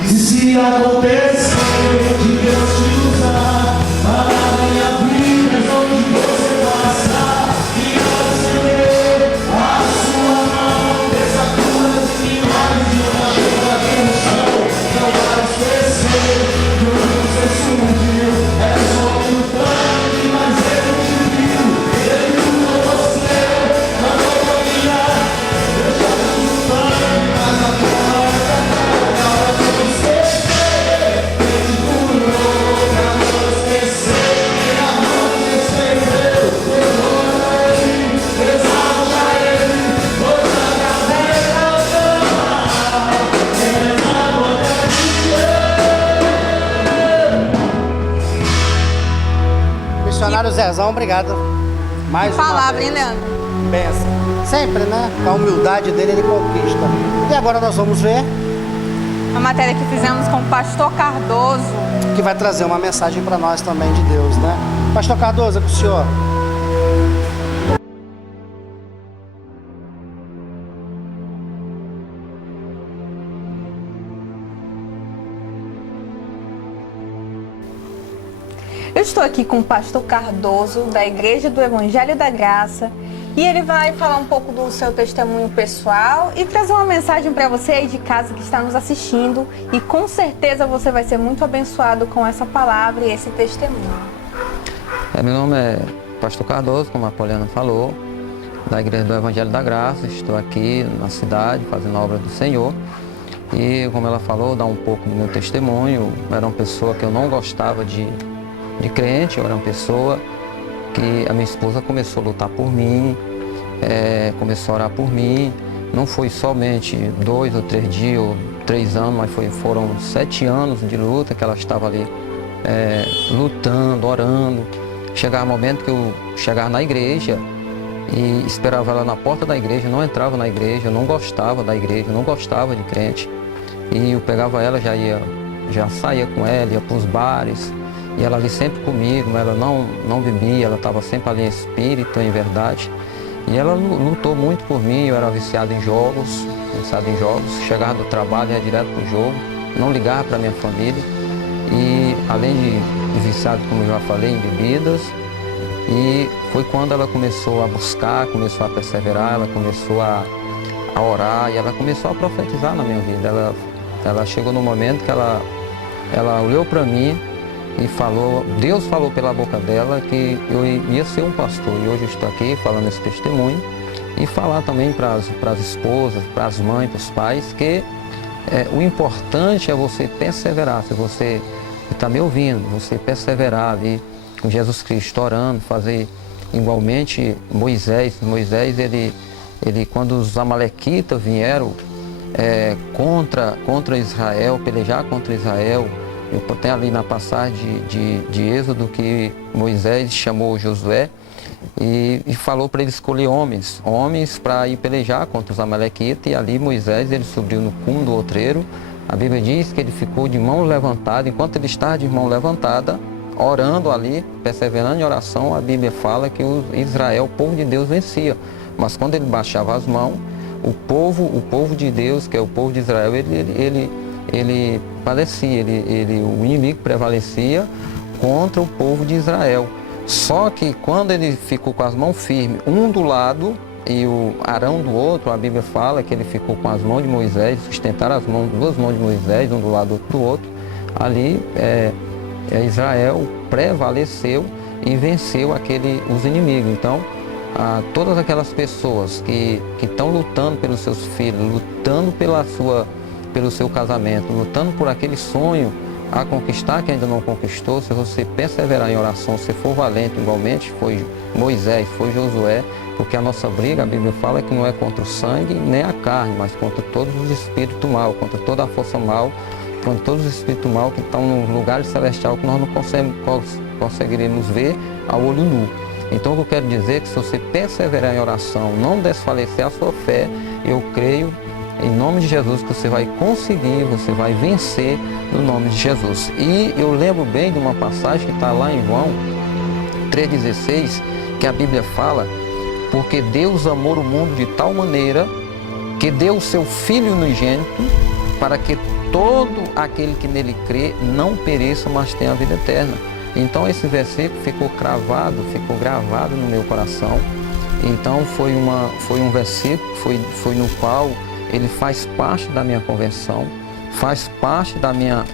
E se acontecer de Deus te usar para minha vida, onde você passar, e você ver a sua mão, desatura de milagres de uma chuva aqui no chão, não vai esquecer de onde você surgiu, é só um tanque, mas ele te viu, ele usou você, na monotonia, eu já vi um tanque, mas a tua hora é na hora de você. Missionário Zezão, obrigado. Mais Que palavra, uma vez. hein, Leandro? Benção. Sempre, né? Com a humildade dele, ele conquista. E agora nós vamos ver A matéria que fizemos com o pastor Cardoso. que vai trazer uma mensagem para nós também de Deus, né? Pastor Cardoso, é com o senhor. Eu estou aqui com o pastor Cardoso, da Igreja do Evangelho da Graça, e ele vai falar um pouco do seu testemunho pessoal e trazer uma mensagem para você aí de casa que está nos assistindo, e com certeza você vai ser muito abençoado com essa palavra e esse testemunho. Meu nome é pastor Cardoso, como a Poliana falou, da Igreja do Evangelho da Graça. Estou aqui na cidade fazendo a obra do Senhor. E como ela falou, dar um pouco do meu testemunho. Eu era uma pessoa que eu não gostava de crente, eu era uma pessoa que a minha esposa começou a lutar por mim, começou a orar por mim. Não foi somente 2 ou 3 dias ou 3 anos, mas foram 7 anos de luta que ela estava ali lutando, orando. Chegava um momento que eu chegava na igreja e esperava ela na porta da igreja, não entrava na igreja, eu não gostava da igreja, eu não gostava de crente. E eu pegava ela, já saía com ela, ia para os bares, e ela ali sempre comigo, mas ela não bebia, ela estava sempre ali em espírito, em verdade. E ela lutou muito por mim, eu era viciado em jogos, chegava do trabalho, ia direto para o jogo, não ligava para minha família. E além de viciado, como eu já falei, em bebidas, e foi quando ela começou a buscar, começou a perseverar, ela começou a orar e ela começou a profetizar na minha vida. Ela chegou no momento que ela olhou para mim e falou, Deus falou pela boca dela que eu ia ser um pastor. E hoje eu estou aqui falando esse testemunho e falar também para as esposas, para as mães, para os pais, que o importante é você perseverar. Se você está me ouvindo, você perseverar ali com Jesus Cristo, orando, fazer igualmente Moisés. Moisés, ele quando os amalequitas vieram contra Israel, pelejar contra Israel, tem ali na passagem de Êxodo que Moisés chamou Josué e falou para ele escolher homens para ir pelejar contra os amalequitas, e ali Moisés ele subiu no cume do outreiro. A Bíblia diz que ele ficou de mão levantada. Enquanto ele estava de mão levantada, orando ali, perseverando em oração, a Bíblia fala que Israel, o povo de Deus, vencia. Mas quando ele baixava as mãos, o povo de Deus, que é o povo de Israel, ele padecia, o inimigo prevalecia contra o povo de Israel. Só que quando ele ficou com as mãos firmes, um do lado e o Arão do outro, a Bíblia fala que ele ficou com as mãos de Moisés, sustentaram duas mãos de Moisés, um do lado do outro, ali Israel prevaleceu e venceu os inimigos. Então, todas aquelas pessoas que estão lutando pelos seus filhos, lutando pelo seu casamento, lutando por aquele sonho a conquistar que ainda não conquistou, se você perseverar em oração, se for valente, igualmente foi Moisés, foi Josué, porque a nossa briga, a Bíblia fala que não é contra o sangue nem a carne, mas contra todos os espíritos mal, contra toda a força mal, contra todos os espíritos mal que estão no lugar celestial que nós não conseguiremos ver ao olho nu. Então o que eu quero dizer é que se você perseverar em oração, não desfalecer a sua fé, eu creio em nome de Jesus que você vai conseguir, você vai vencer no nome de Jesus. E eu lembro bem de uma passagem que está lá em João 3,16, que a Bíblia fala, porque Deus amou o mundo de tal maneira que deu o seu Filho unigênito para que todo aquele que nele crê não pereça, mas tenha a vida eterna. Então esse versículo ficou gravado no meu coração. Então foi um versículo, foi no qual ele faz parte da minha conversão, faz parte da minha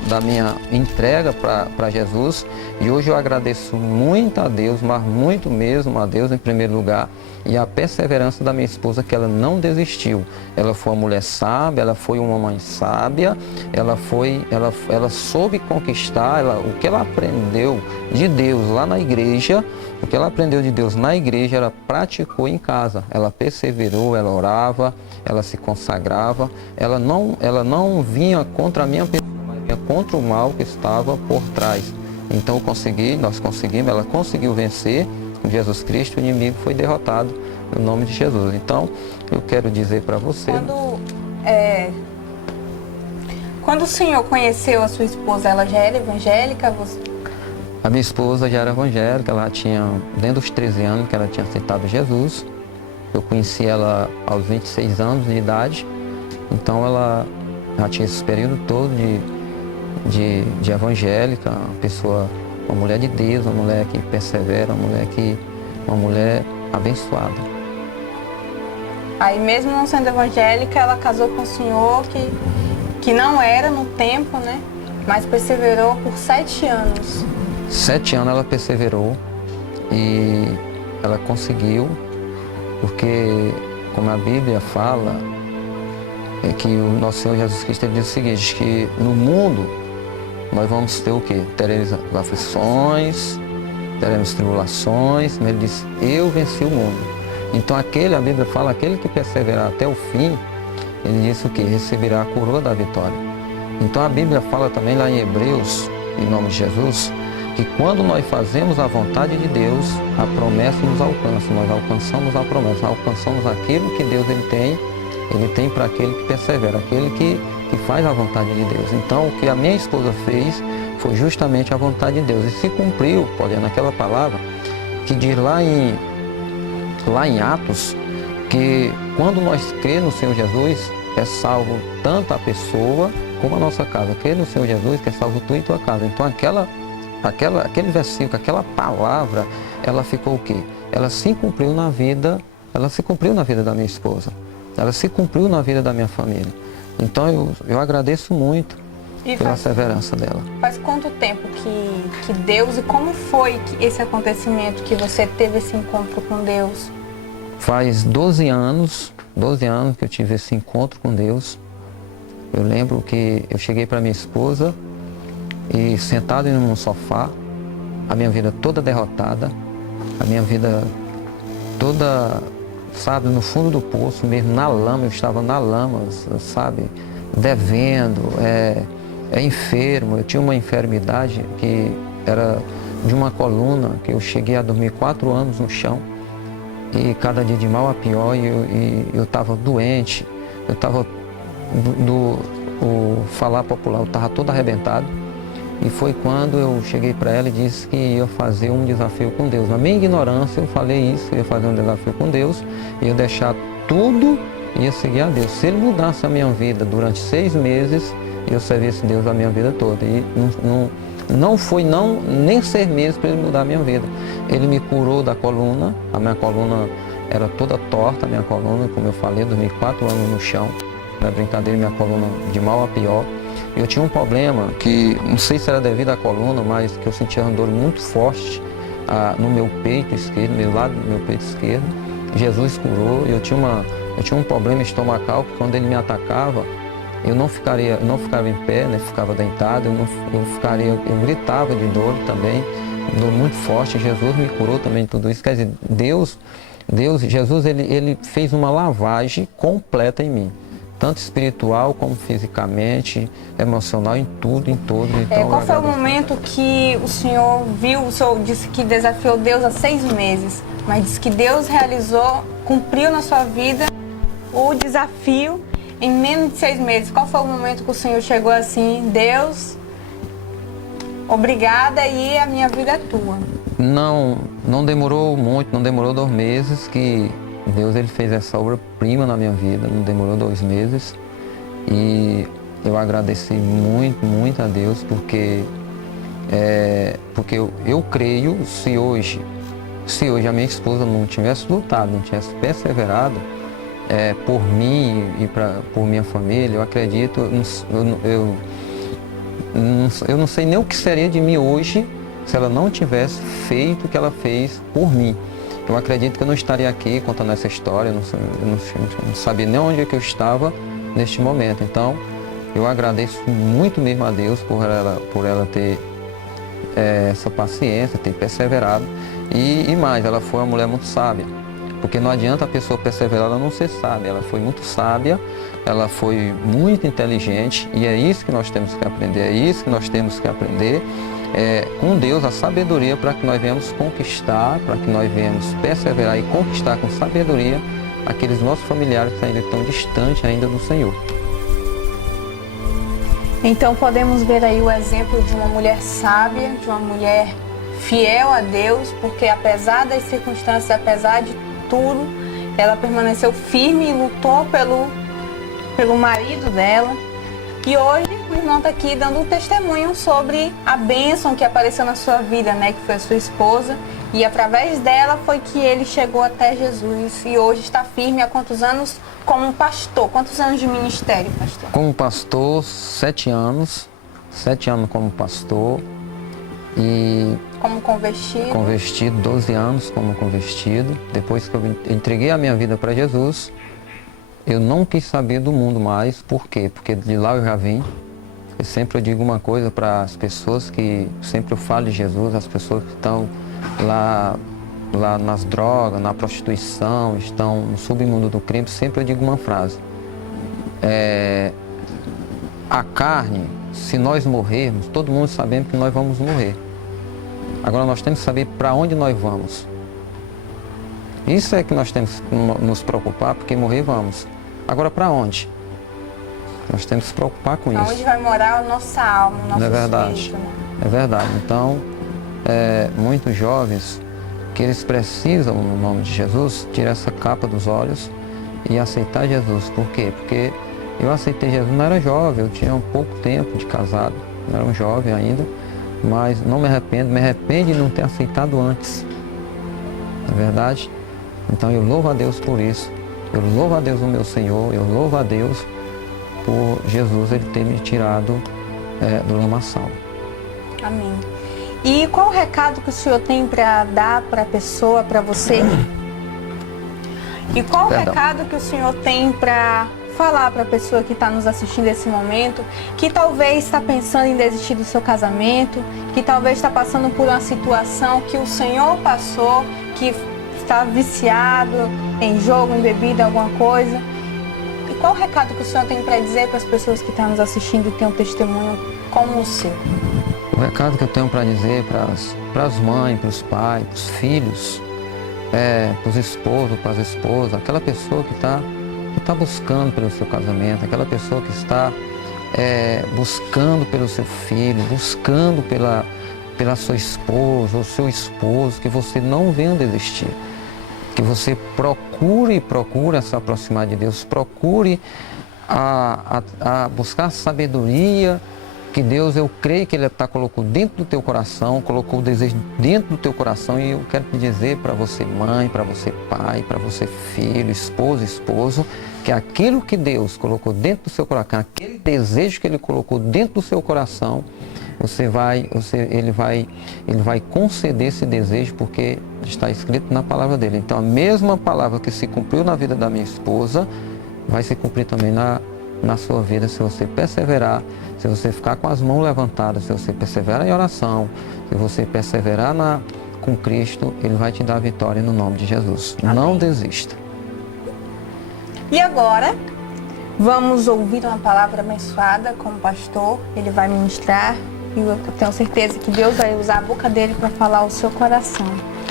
entrega para Jesus. E hoje eu agradeço muito a Deus, mas muito mesmo a Deus em primeiro lugar, e a perseverança da minha esposa, que ela não desistiu. Ela foi uma mulher sábia, ela foi uma mãe sábia, ela soube conquistar, o que ela aprendeu de Deus lá na igreja, o que ela aprendeu de Deus na igreja, ela praticou em casa. Ela perseverou, ela orava, ela se consagrava, ela não vinha contra a minha pessoa, mas vinha contra o mal que estava por trás. Então nós conseguimos, ela conseguiu vencer com Jesus Cristo, o inimigo foi derrotado no nome de Jesus. Então, eu quero dizer para você... Quando o senhor conheceu a sua esposa, ela já era evangélica? A minha esposa já era evangélica, ela tinha, dentro dos 13 anos que ela tinha aceitado Jesus. Eu conheci ela aos 26 anos de idade, então ela já tinha esse período todo de evangélica, uma mulher de Deus, uma mulher que persevera, uma mulher abençoada. Aí mesmo não sendo evangélica, ela casou com o senhor que não era no tempo, né? Mas perseverou por 7 anos. 7 anos ela perseverou e ela conseguiu, porque, como a Bíblia fala, é que o nosso Senhor Jesus Cristo ele diz o seguinte, que no mundo nós vamos ter o quê? Teremos aflições, teremos tribulações, mas ele diz, eu venci o mundo. Então a Bíblia fala, aquele que perseverar até o fim, ele diz o quê? Receberá a coroa da vitória. Então a Bíblia fala também lá em Hebreus, em nome de Jesus, que quando nós fazemos a vontade de Deus, a promessa nos alcança, nós alcançamos a promessa, alcançamos aquilo que Deus ele tem para aquele que persevera, aquele que faz a vontade de Deus. Então o que a minha esposa fez foi justamente a vontade de Deus, e se cumpriu, olhando aquela palavra, que diz lá em Atos, que quando nós cremos no Senhor Jesus, é salvo tanto a pessoa como a nossa casa. Crer no Senhor Jesus, que é salvo tu e tua casa. Então aquele versículo, aquela palavra, ela ficou o quê? Ela se cumpriu na vida da minha esposa. Ela se cumpriu na vida da minha família. Então eu agradeço muito pela perseverança dela. Faz quanto tempo que Deus, e como foi esse acontecimento que você teve esse encontro com Deus? Faz 12 anos que eu tive esse encontro com Deus. Eu lembro que eu cheguei para minha esposa e sentado em um sofá, a minha vida toda derrotada, a minha vida toda, sabe, no fundo do poço mesmo, na lama, eu estava na lama, sabe, devendo, enfermo. Eu tinha uma enfermidade que era de uma coluna, que eu cheguei a dormir 4 anos no chão, e cada dia de mal a pior, e eu estava doente, eu estava, falar popular, eu estava todo arrebentado. E foi quando eu cheguei para ela e disse que ia fazer um desafio com Deus. Na minha ignorância eu falei isso, eu ia fazer um desafio com Deus, ia deixar tudo e ia seguir a Deus. Se Ele mudasse a minha vida durante 6 meses, eu servisse Deus a minha vida toda. E não foi nem 6 meses para Ele mudar a minha vida. Ele me curou da coluna, a minha coluna era toda torta, a minha coluna, como eu falei, eu dormi 4 anos no chão. Não é brincadeira, minha coluna de mal a pior. Eu tinha um problema que, não sei se era devido à coluna, mas que eu sentia uma dor muito forte no meu peito esquerdo, no meu lado do meu peito esquerdo. Jesus curou. Eu tinha um problema estomacal, que quando ele me atacava, eu não ficava em pé, né? Ficava deitado, eu gritava de dor também, dor muito forte. Jesus me curou também de tudo isso. Quer dizer, Jesus, ele fez uma lavagem completa em mim. Tanto espiritual como fisicamente, emocional, em tudo, em todo. Então, qual foi o momento que o senhor viu, o senhor disse que desafiou Deus há 6 meses, mas disse que Deus cumpriu na sua vida o desafio em menos de 6 meses. Qual foi o momento que o senhor chegou assim, Deus, obrigada e a minha vida é tua? Não demorou muito, não demorou 2 meses que Deus ele fez essa obra-prima na minha vida, não demorou 2 meses, e eu agradeci muito, muito a Deus, porque eu creio, se hoje a minha esposa não tivesse lutado, não tivesse perseverado por mim e por minha família, eu acredito, eu não sei nem o que seria de mim hoje se ela não tivesse feito o que ela fez por mim. Eu acredito que eu não estaria aqui contando essa história, eu não sabia nem onde é que eu estava neste momento. Então, eu agradeço muito mesmo a Deus por ela ter essa paciência, ter perseverado. E mais, ela foi uma mulher muito sábia, Porque não adianta a pessoa perseverar, ela não ser sábia. Ela foi muito sábia, ela foi muito inteligente, e é isso que nós temos que aprender, é isso que nós temos que aprender com Deus, a sabedoria, para que nós venhamos conquistar, para que nós venhamos perseverar e conquistar com sabedoria aqueles nossos familiares que ainda estão distantes ainda do Senhor. Então podemos ver aí o exemplo de uma mulher sábia, de uma mulher fiel a Deus, porque apesar das circunstâncias, apesar de tudo, ela permaneceu firme e lutou pelo marido dela. E hoje o irmão está aqui dando um testemunho sobre a bênção que apareceu na sua vida, né? Que foi a sua esposa. E através dela foi que ele chegou até Jesus. E hoje está firme há quantos anos como pastor? Quantos anos de ministério, pastor? Como pastor, 7 anos. 7 anos como pastor. E como convertido? Convertido, 12 anos como convertido. Depois que eu entreguei a minha vida para Jesus, eu não quis saber do mundo mais. Por quê? Porque de lá eu já vim. E sempre eu digo uma coisa para as pessoas que sempre eu falo de Jesus, as pessoas que estão lá nas drogas, na prostituição, estão no submundo do crime, sempre eu digo uma frase. A carne, se nós morrermos, todo mundo sabemos que nós vamos morrer. Agora nós temos que saber para onde nós vamos. Isso é que nós temos que nos preocupar, porque morrer vamos. Agora para onde? Nós temos que se preocupar com isso. Onde vai morar a nossa alma, o nosso espírito, né? É verdade. Então, muitos jovens que eles precisam, no nome de Jesus, tirar essa capa dos olhos e aceitar Jesus. Por quê? Porque eu aceitei Jesus, não era jovem, eu tinha um pouco tempo de casado, não era um jovem ainda, mas não me arrependo de não ter aceitado antes. Não é verdade? Então eu louvo a Deus por isso, eu louvo a Deus o meu Senhor, eu louvo a Deus por Jesus ele ter me tirado do lamaçal. Amém. E qual o recado que o senhor tem para dar para a pessoa, para você? E qual o recado que o senhor tem para falar para a pessoa que está nos assistindo nesse momento, que talvez está pensando em desistir do seu casamento, que talvez está passando por uma situação que o senhor passou, que está viciado em jogo, em bebida, alguma coisa? E qual o recado que o senhor tem para dizer para as pessoas que estão nos assistindo e têm um testemunho como o seu? O recado que eu tenho para dizer para as mães, para os pais, para os filhos, para os esposos, para as esposas, aquela pessoa que está buscando pelo seu casamento, aquela pessoa que está buscando pelo seu filho, buscando pela sua esposa ou seu esposo, que você não venha desistir. Que você procure se aproximar de Deus, procure a buscar a sabedoria que Deus, eu creio que Ele colocou dentro do teu coração, colocou o desejo dentro do teu coração, e eu quero te dizer para você mãe, para você pai, para você filho, esposo, que aquilo que Deus colocou dentro do seu coração, aquele desejo que Ele colocou dentro do seu coração, Ele vai conceder esse desejo, porque está escrito na palavra dele. Então a mesma palavra que se cumpriu na vida da minha esposa, vai se cumprir também na sua vida, se você perseverar, se você ficar com as mãos levantadas, se você perseverar em oração, se você perseverar com Cristo, Ele vai te dar a vitória no nome de Jesus. Amém. Não desista. E agora, vamos ouvir uma palavra abençoada com o pastor. Ele vai ministrar e eu tenho certeza que Deus vai usar a boca dele para falar ao seu coração.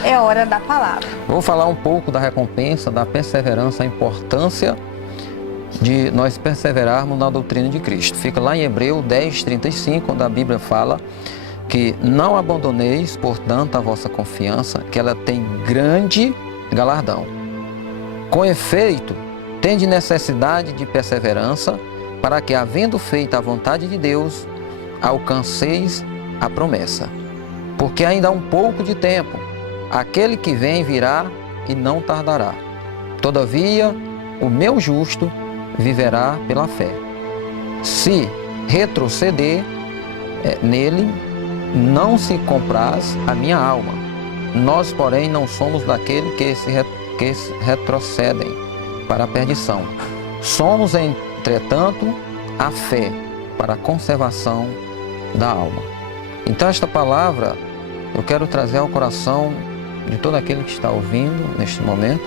É hora da palavra. Vou falar um pouco da recompensa, da perseverança, a importância de nós perseverarmos na doutrina de Cristo. Fica lá em Hebreus 10:35, quando a Bíblia fala que não abandoneis, portanto, a vossa confiança, que ela tem grande galardão. Com efeito, tende necessidade de perseverança, para que, havendo feito a vontade de Deus, alcanceis a promessa. Porque ainda há um pouco de tempo, aquele que vem virá e não tardará. Todavia, o meu justo viverá pela fé. Se retroceder nele, não se compraz a minha alma. Nós, porém, não somos daqueles que se retrocedem para a perdição. Somos, entretanto, a fé para a conservação da alma. Então, esta palavra eu quero trazer ao coração de todo aquele que está ouvindo neste momento,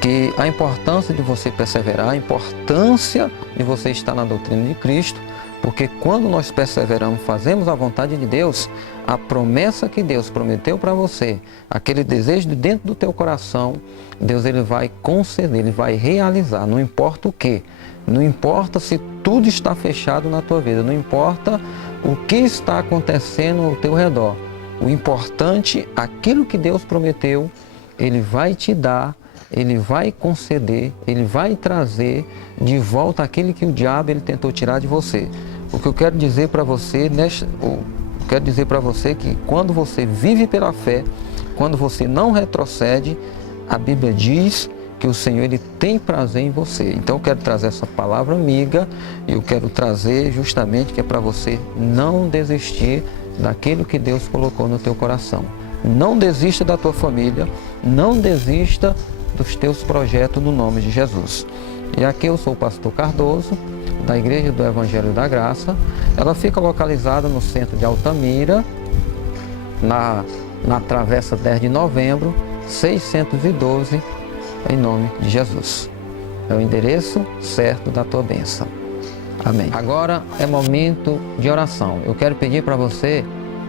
que a importância de você perseverar, a importância de você estar na doutrina de Cristo, porque quando nós perseveramos, fazemos a vontade de Deus, a promessa que Deus prometeu para você, aquele desejo de dentro do teu coração, Deus ele vai conceder, ele vai realizar, não importa o que, não importa se tudo está fechado na tua vida, não importa o que está acontecendo ao teu redor, o importante, aquilo que Deus prometeu, ele vai te dar, ele vai conceder, ele vai trazer de volta aquilo que o diabo ele tentou tirar de você. O que eu quero dizer para você, quero dizer para você que quando você vive pela fé, quando você não retrocede, a Bíblia diz que o Senhor ele tem prazer em você. Então eu quero trazer essa palavra amiga, eu quero trazer justamente que é para você não desistir daquilo que Deus colocou no teu coração. Não desista da tua família, não desista dos teus projetos no nome de Jesus. E aqui eu sou o pastor Cardoso, da Igreja do Evangelho da Graça. Ela fica localizada no centro de Altamira, na Travessa 10 de Novembro, 612, em nome de Jesus. É o endereço certo da tua bênção. Amém. Agora é momento de oração. Eu quero pedir para você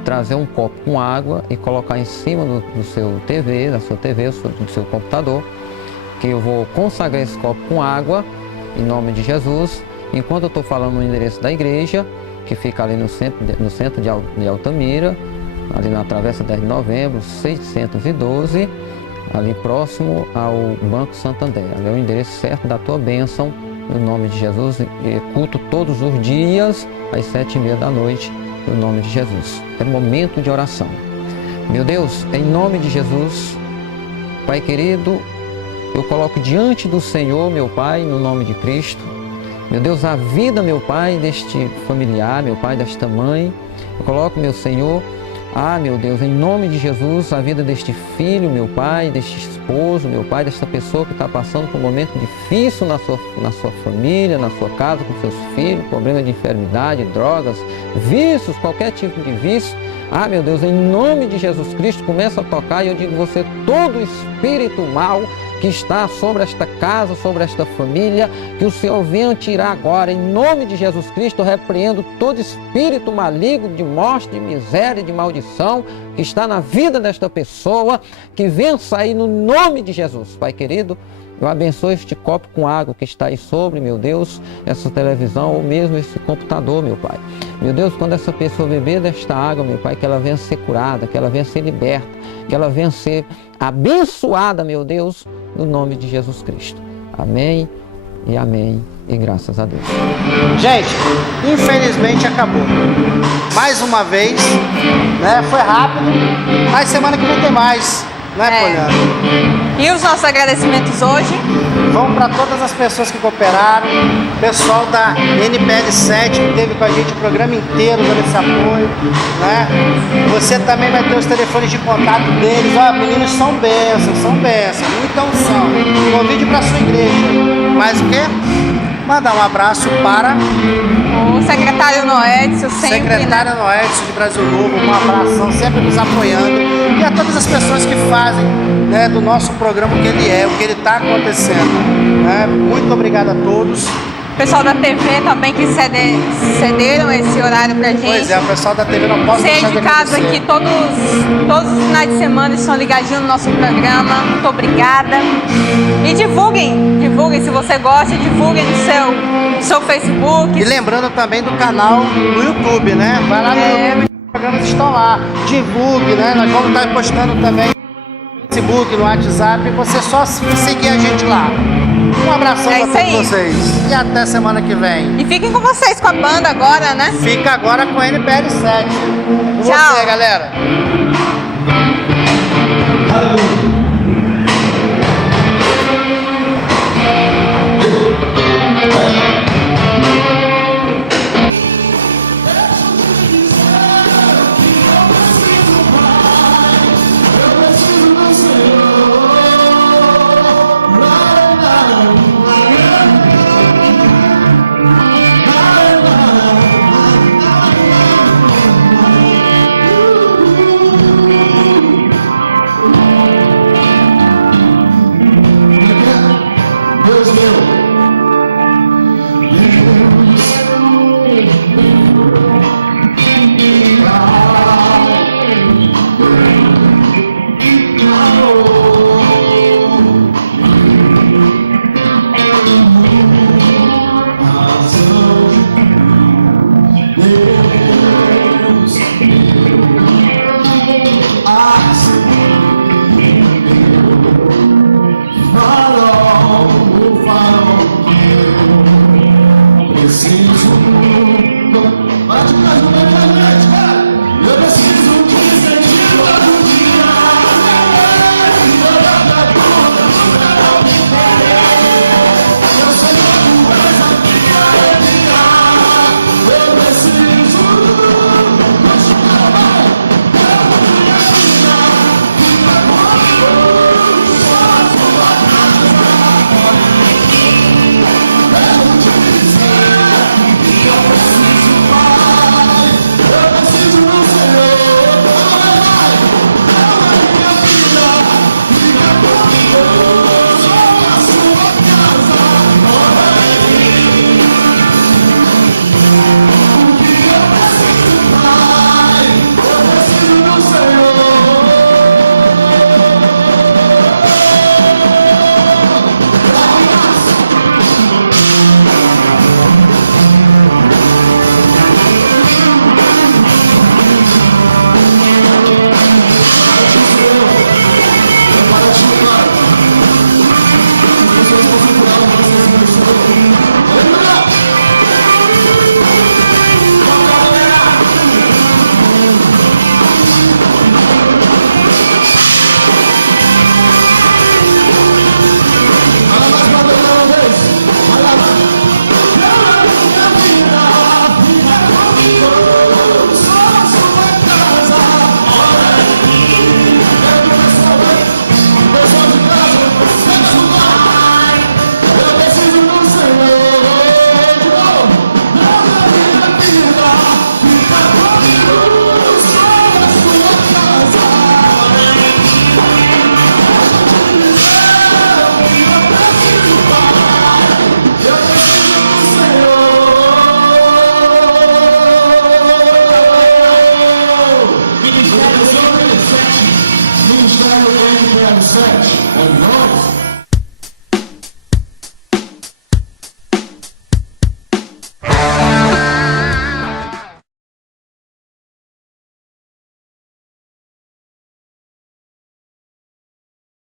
trazer um copo com água e colocar em cima do seu TV, da sua TV, do seu computador, que eu vou consagrar esse copo com água, em nome de Jesus, enquanto eu estou falando no endereço da igreja, que fica ali no centro de Altamira, ali na Travessa 10 de Novembro, 612, ali próximo ao Banco Santander. Ali é o endereço certo da tua bênção, no nome de Jesus. E culto todos os dias, às 7h30 da noite, no nome de Jesus. É momento de oração. Meu Deus, em nome de Jesus, Pai querido, eu coloco diante do Senhor, meu Pai, no nome de Cristo, meu Deus, a vida, meu Pai, deste familiar, meu Pai, desta mãe, eu coloco, meu Senhor, meu Deus, em nome de Jesus, a vida deste filho, meu Pai, deste esposo, meu Pai, desta pessoa que está passando por um momento difícil na sua família, na sua casa, com seus filhos, problema de enfermidade, drogas, vícios, qualquer tipo de vício. Meu Deus, em nome de Jesus Cristo, começa a tocar e eu digo você, todo espírito mal que está sobre esta casa, sobre esta família, que o Senhor venha tirar agora, em nome de Jesus Cristo, eu repreendo todo espírito maligno de morte, de miséria, de maldição, que está na vida desta pessoa, que venha sair no nome de Jesus. Pai querido, eu abençoo este copo com água que está aí sobre, meu Deus, essa televisão ou mesmo esse computador, meu Pai. Meu Deus, quando essa pessoa beber desta água, meu Pai, que ela venha ser curada, que ela venha ser liberta, que ela venha ser abençoada, meu Deus, no nome de Jesus Cristo. Amém e amém e graças a Deus. Gente, infelizmente acabou. Mais uma vez, né? Foi rápido, mas semana que vem tem mais, né, Poliana? E os nossos agradecimentos hoje? Vão para todas as pessoas que cooperaram, pessoal da NPL 7 que esteve com a gente o programa inteiro dando esse apoio, né? Você também vai ter os telefones de contato deles. Meninos são bênçãos, muita unção. Convide para sua igreja. Mais o quê? Mandar um abraço para o secretário Noédio, sempre. Secretário Noédio de Brasil Novo, um abração, sempre nos apoiando. E a todas as pessoas que fazem, né, do nosso programa o que ele é, o que ele está acontecendo. Né? Muito obrigado a todos. O pessoal da TV também que cederam esse horário pra gente. Pois é, o pessoal da TV não pode deixar de casa aqui, todos os finais de semana estão ligadinhos no nosso programa. Muito obrigada. E divulguem, se você gosta, divulguem no seu Facebook. E lembrando também do canal no YouTube, né? Vai lá no YouTube, os programas estão lá. Divulgue, né? Nós vamos estar postando também no Facebook, no WhatsApp, você só seguir a gente lá. Um abração para todos vocês e até semana que vem. E fiquem com vocês, com a banda agora, né? Fica agora com a NPL 7. Com Tchau. você, galera.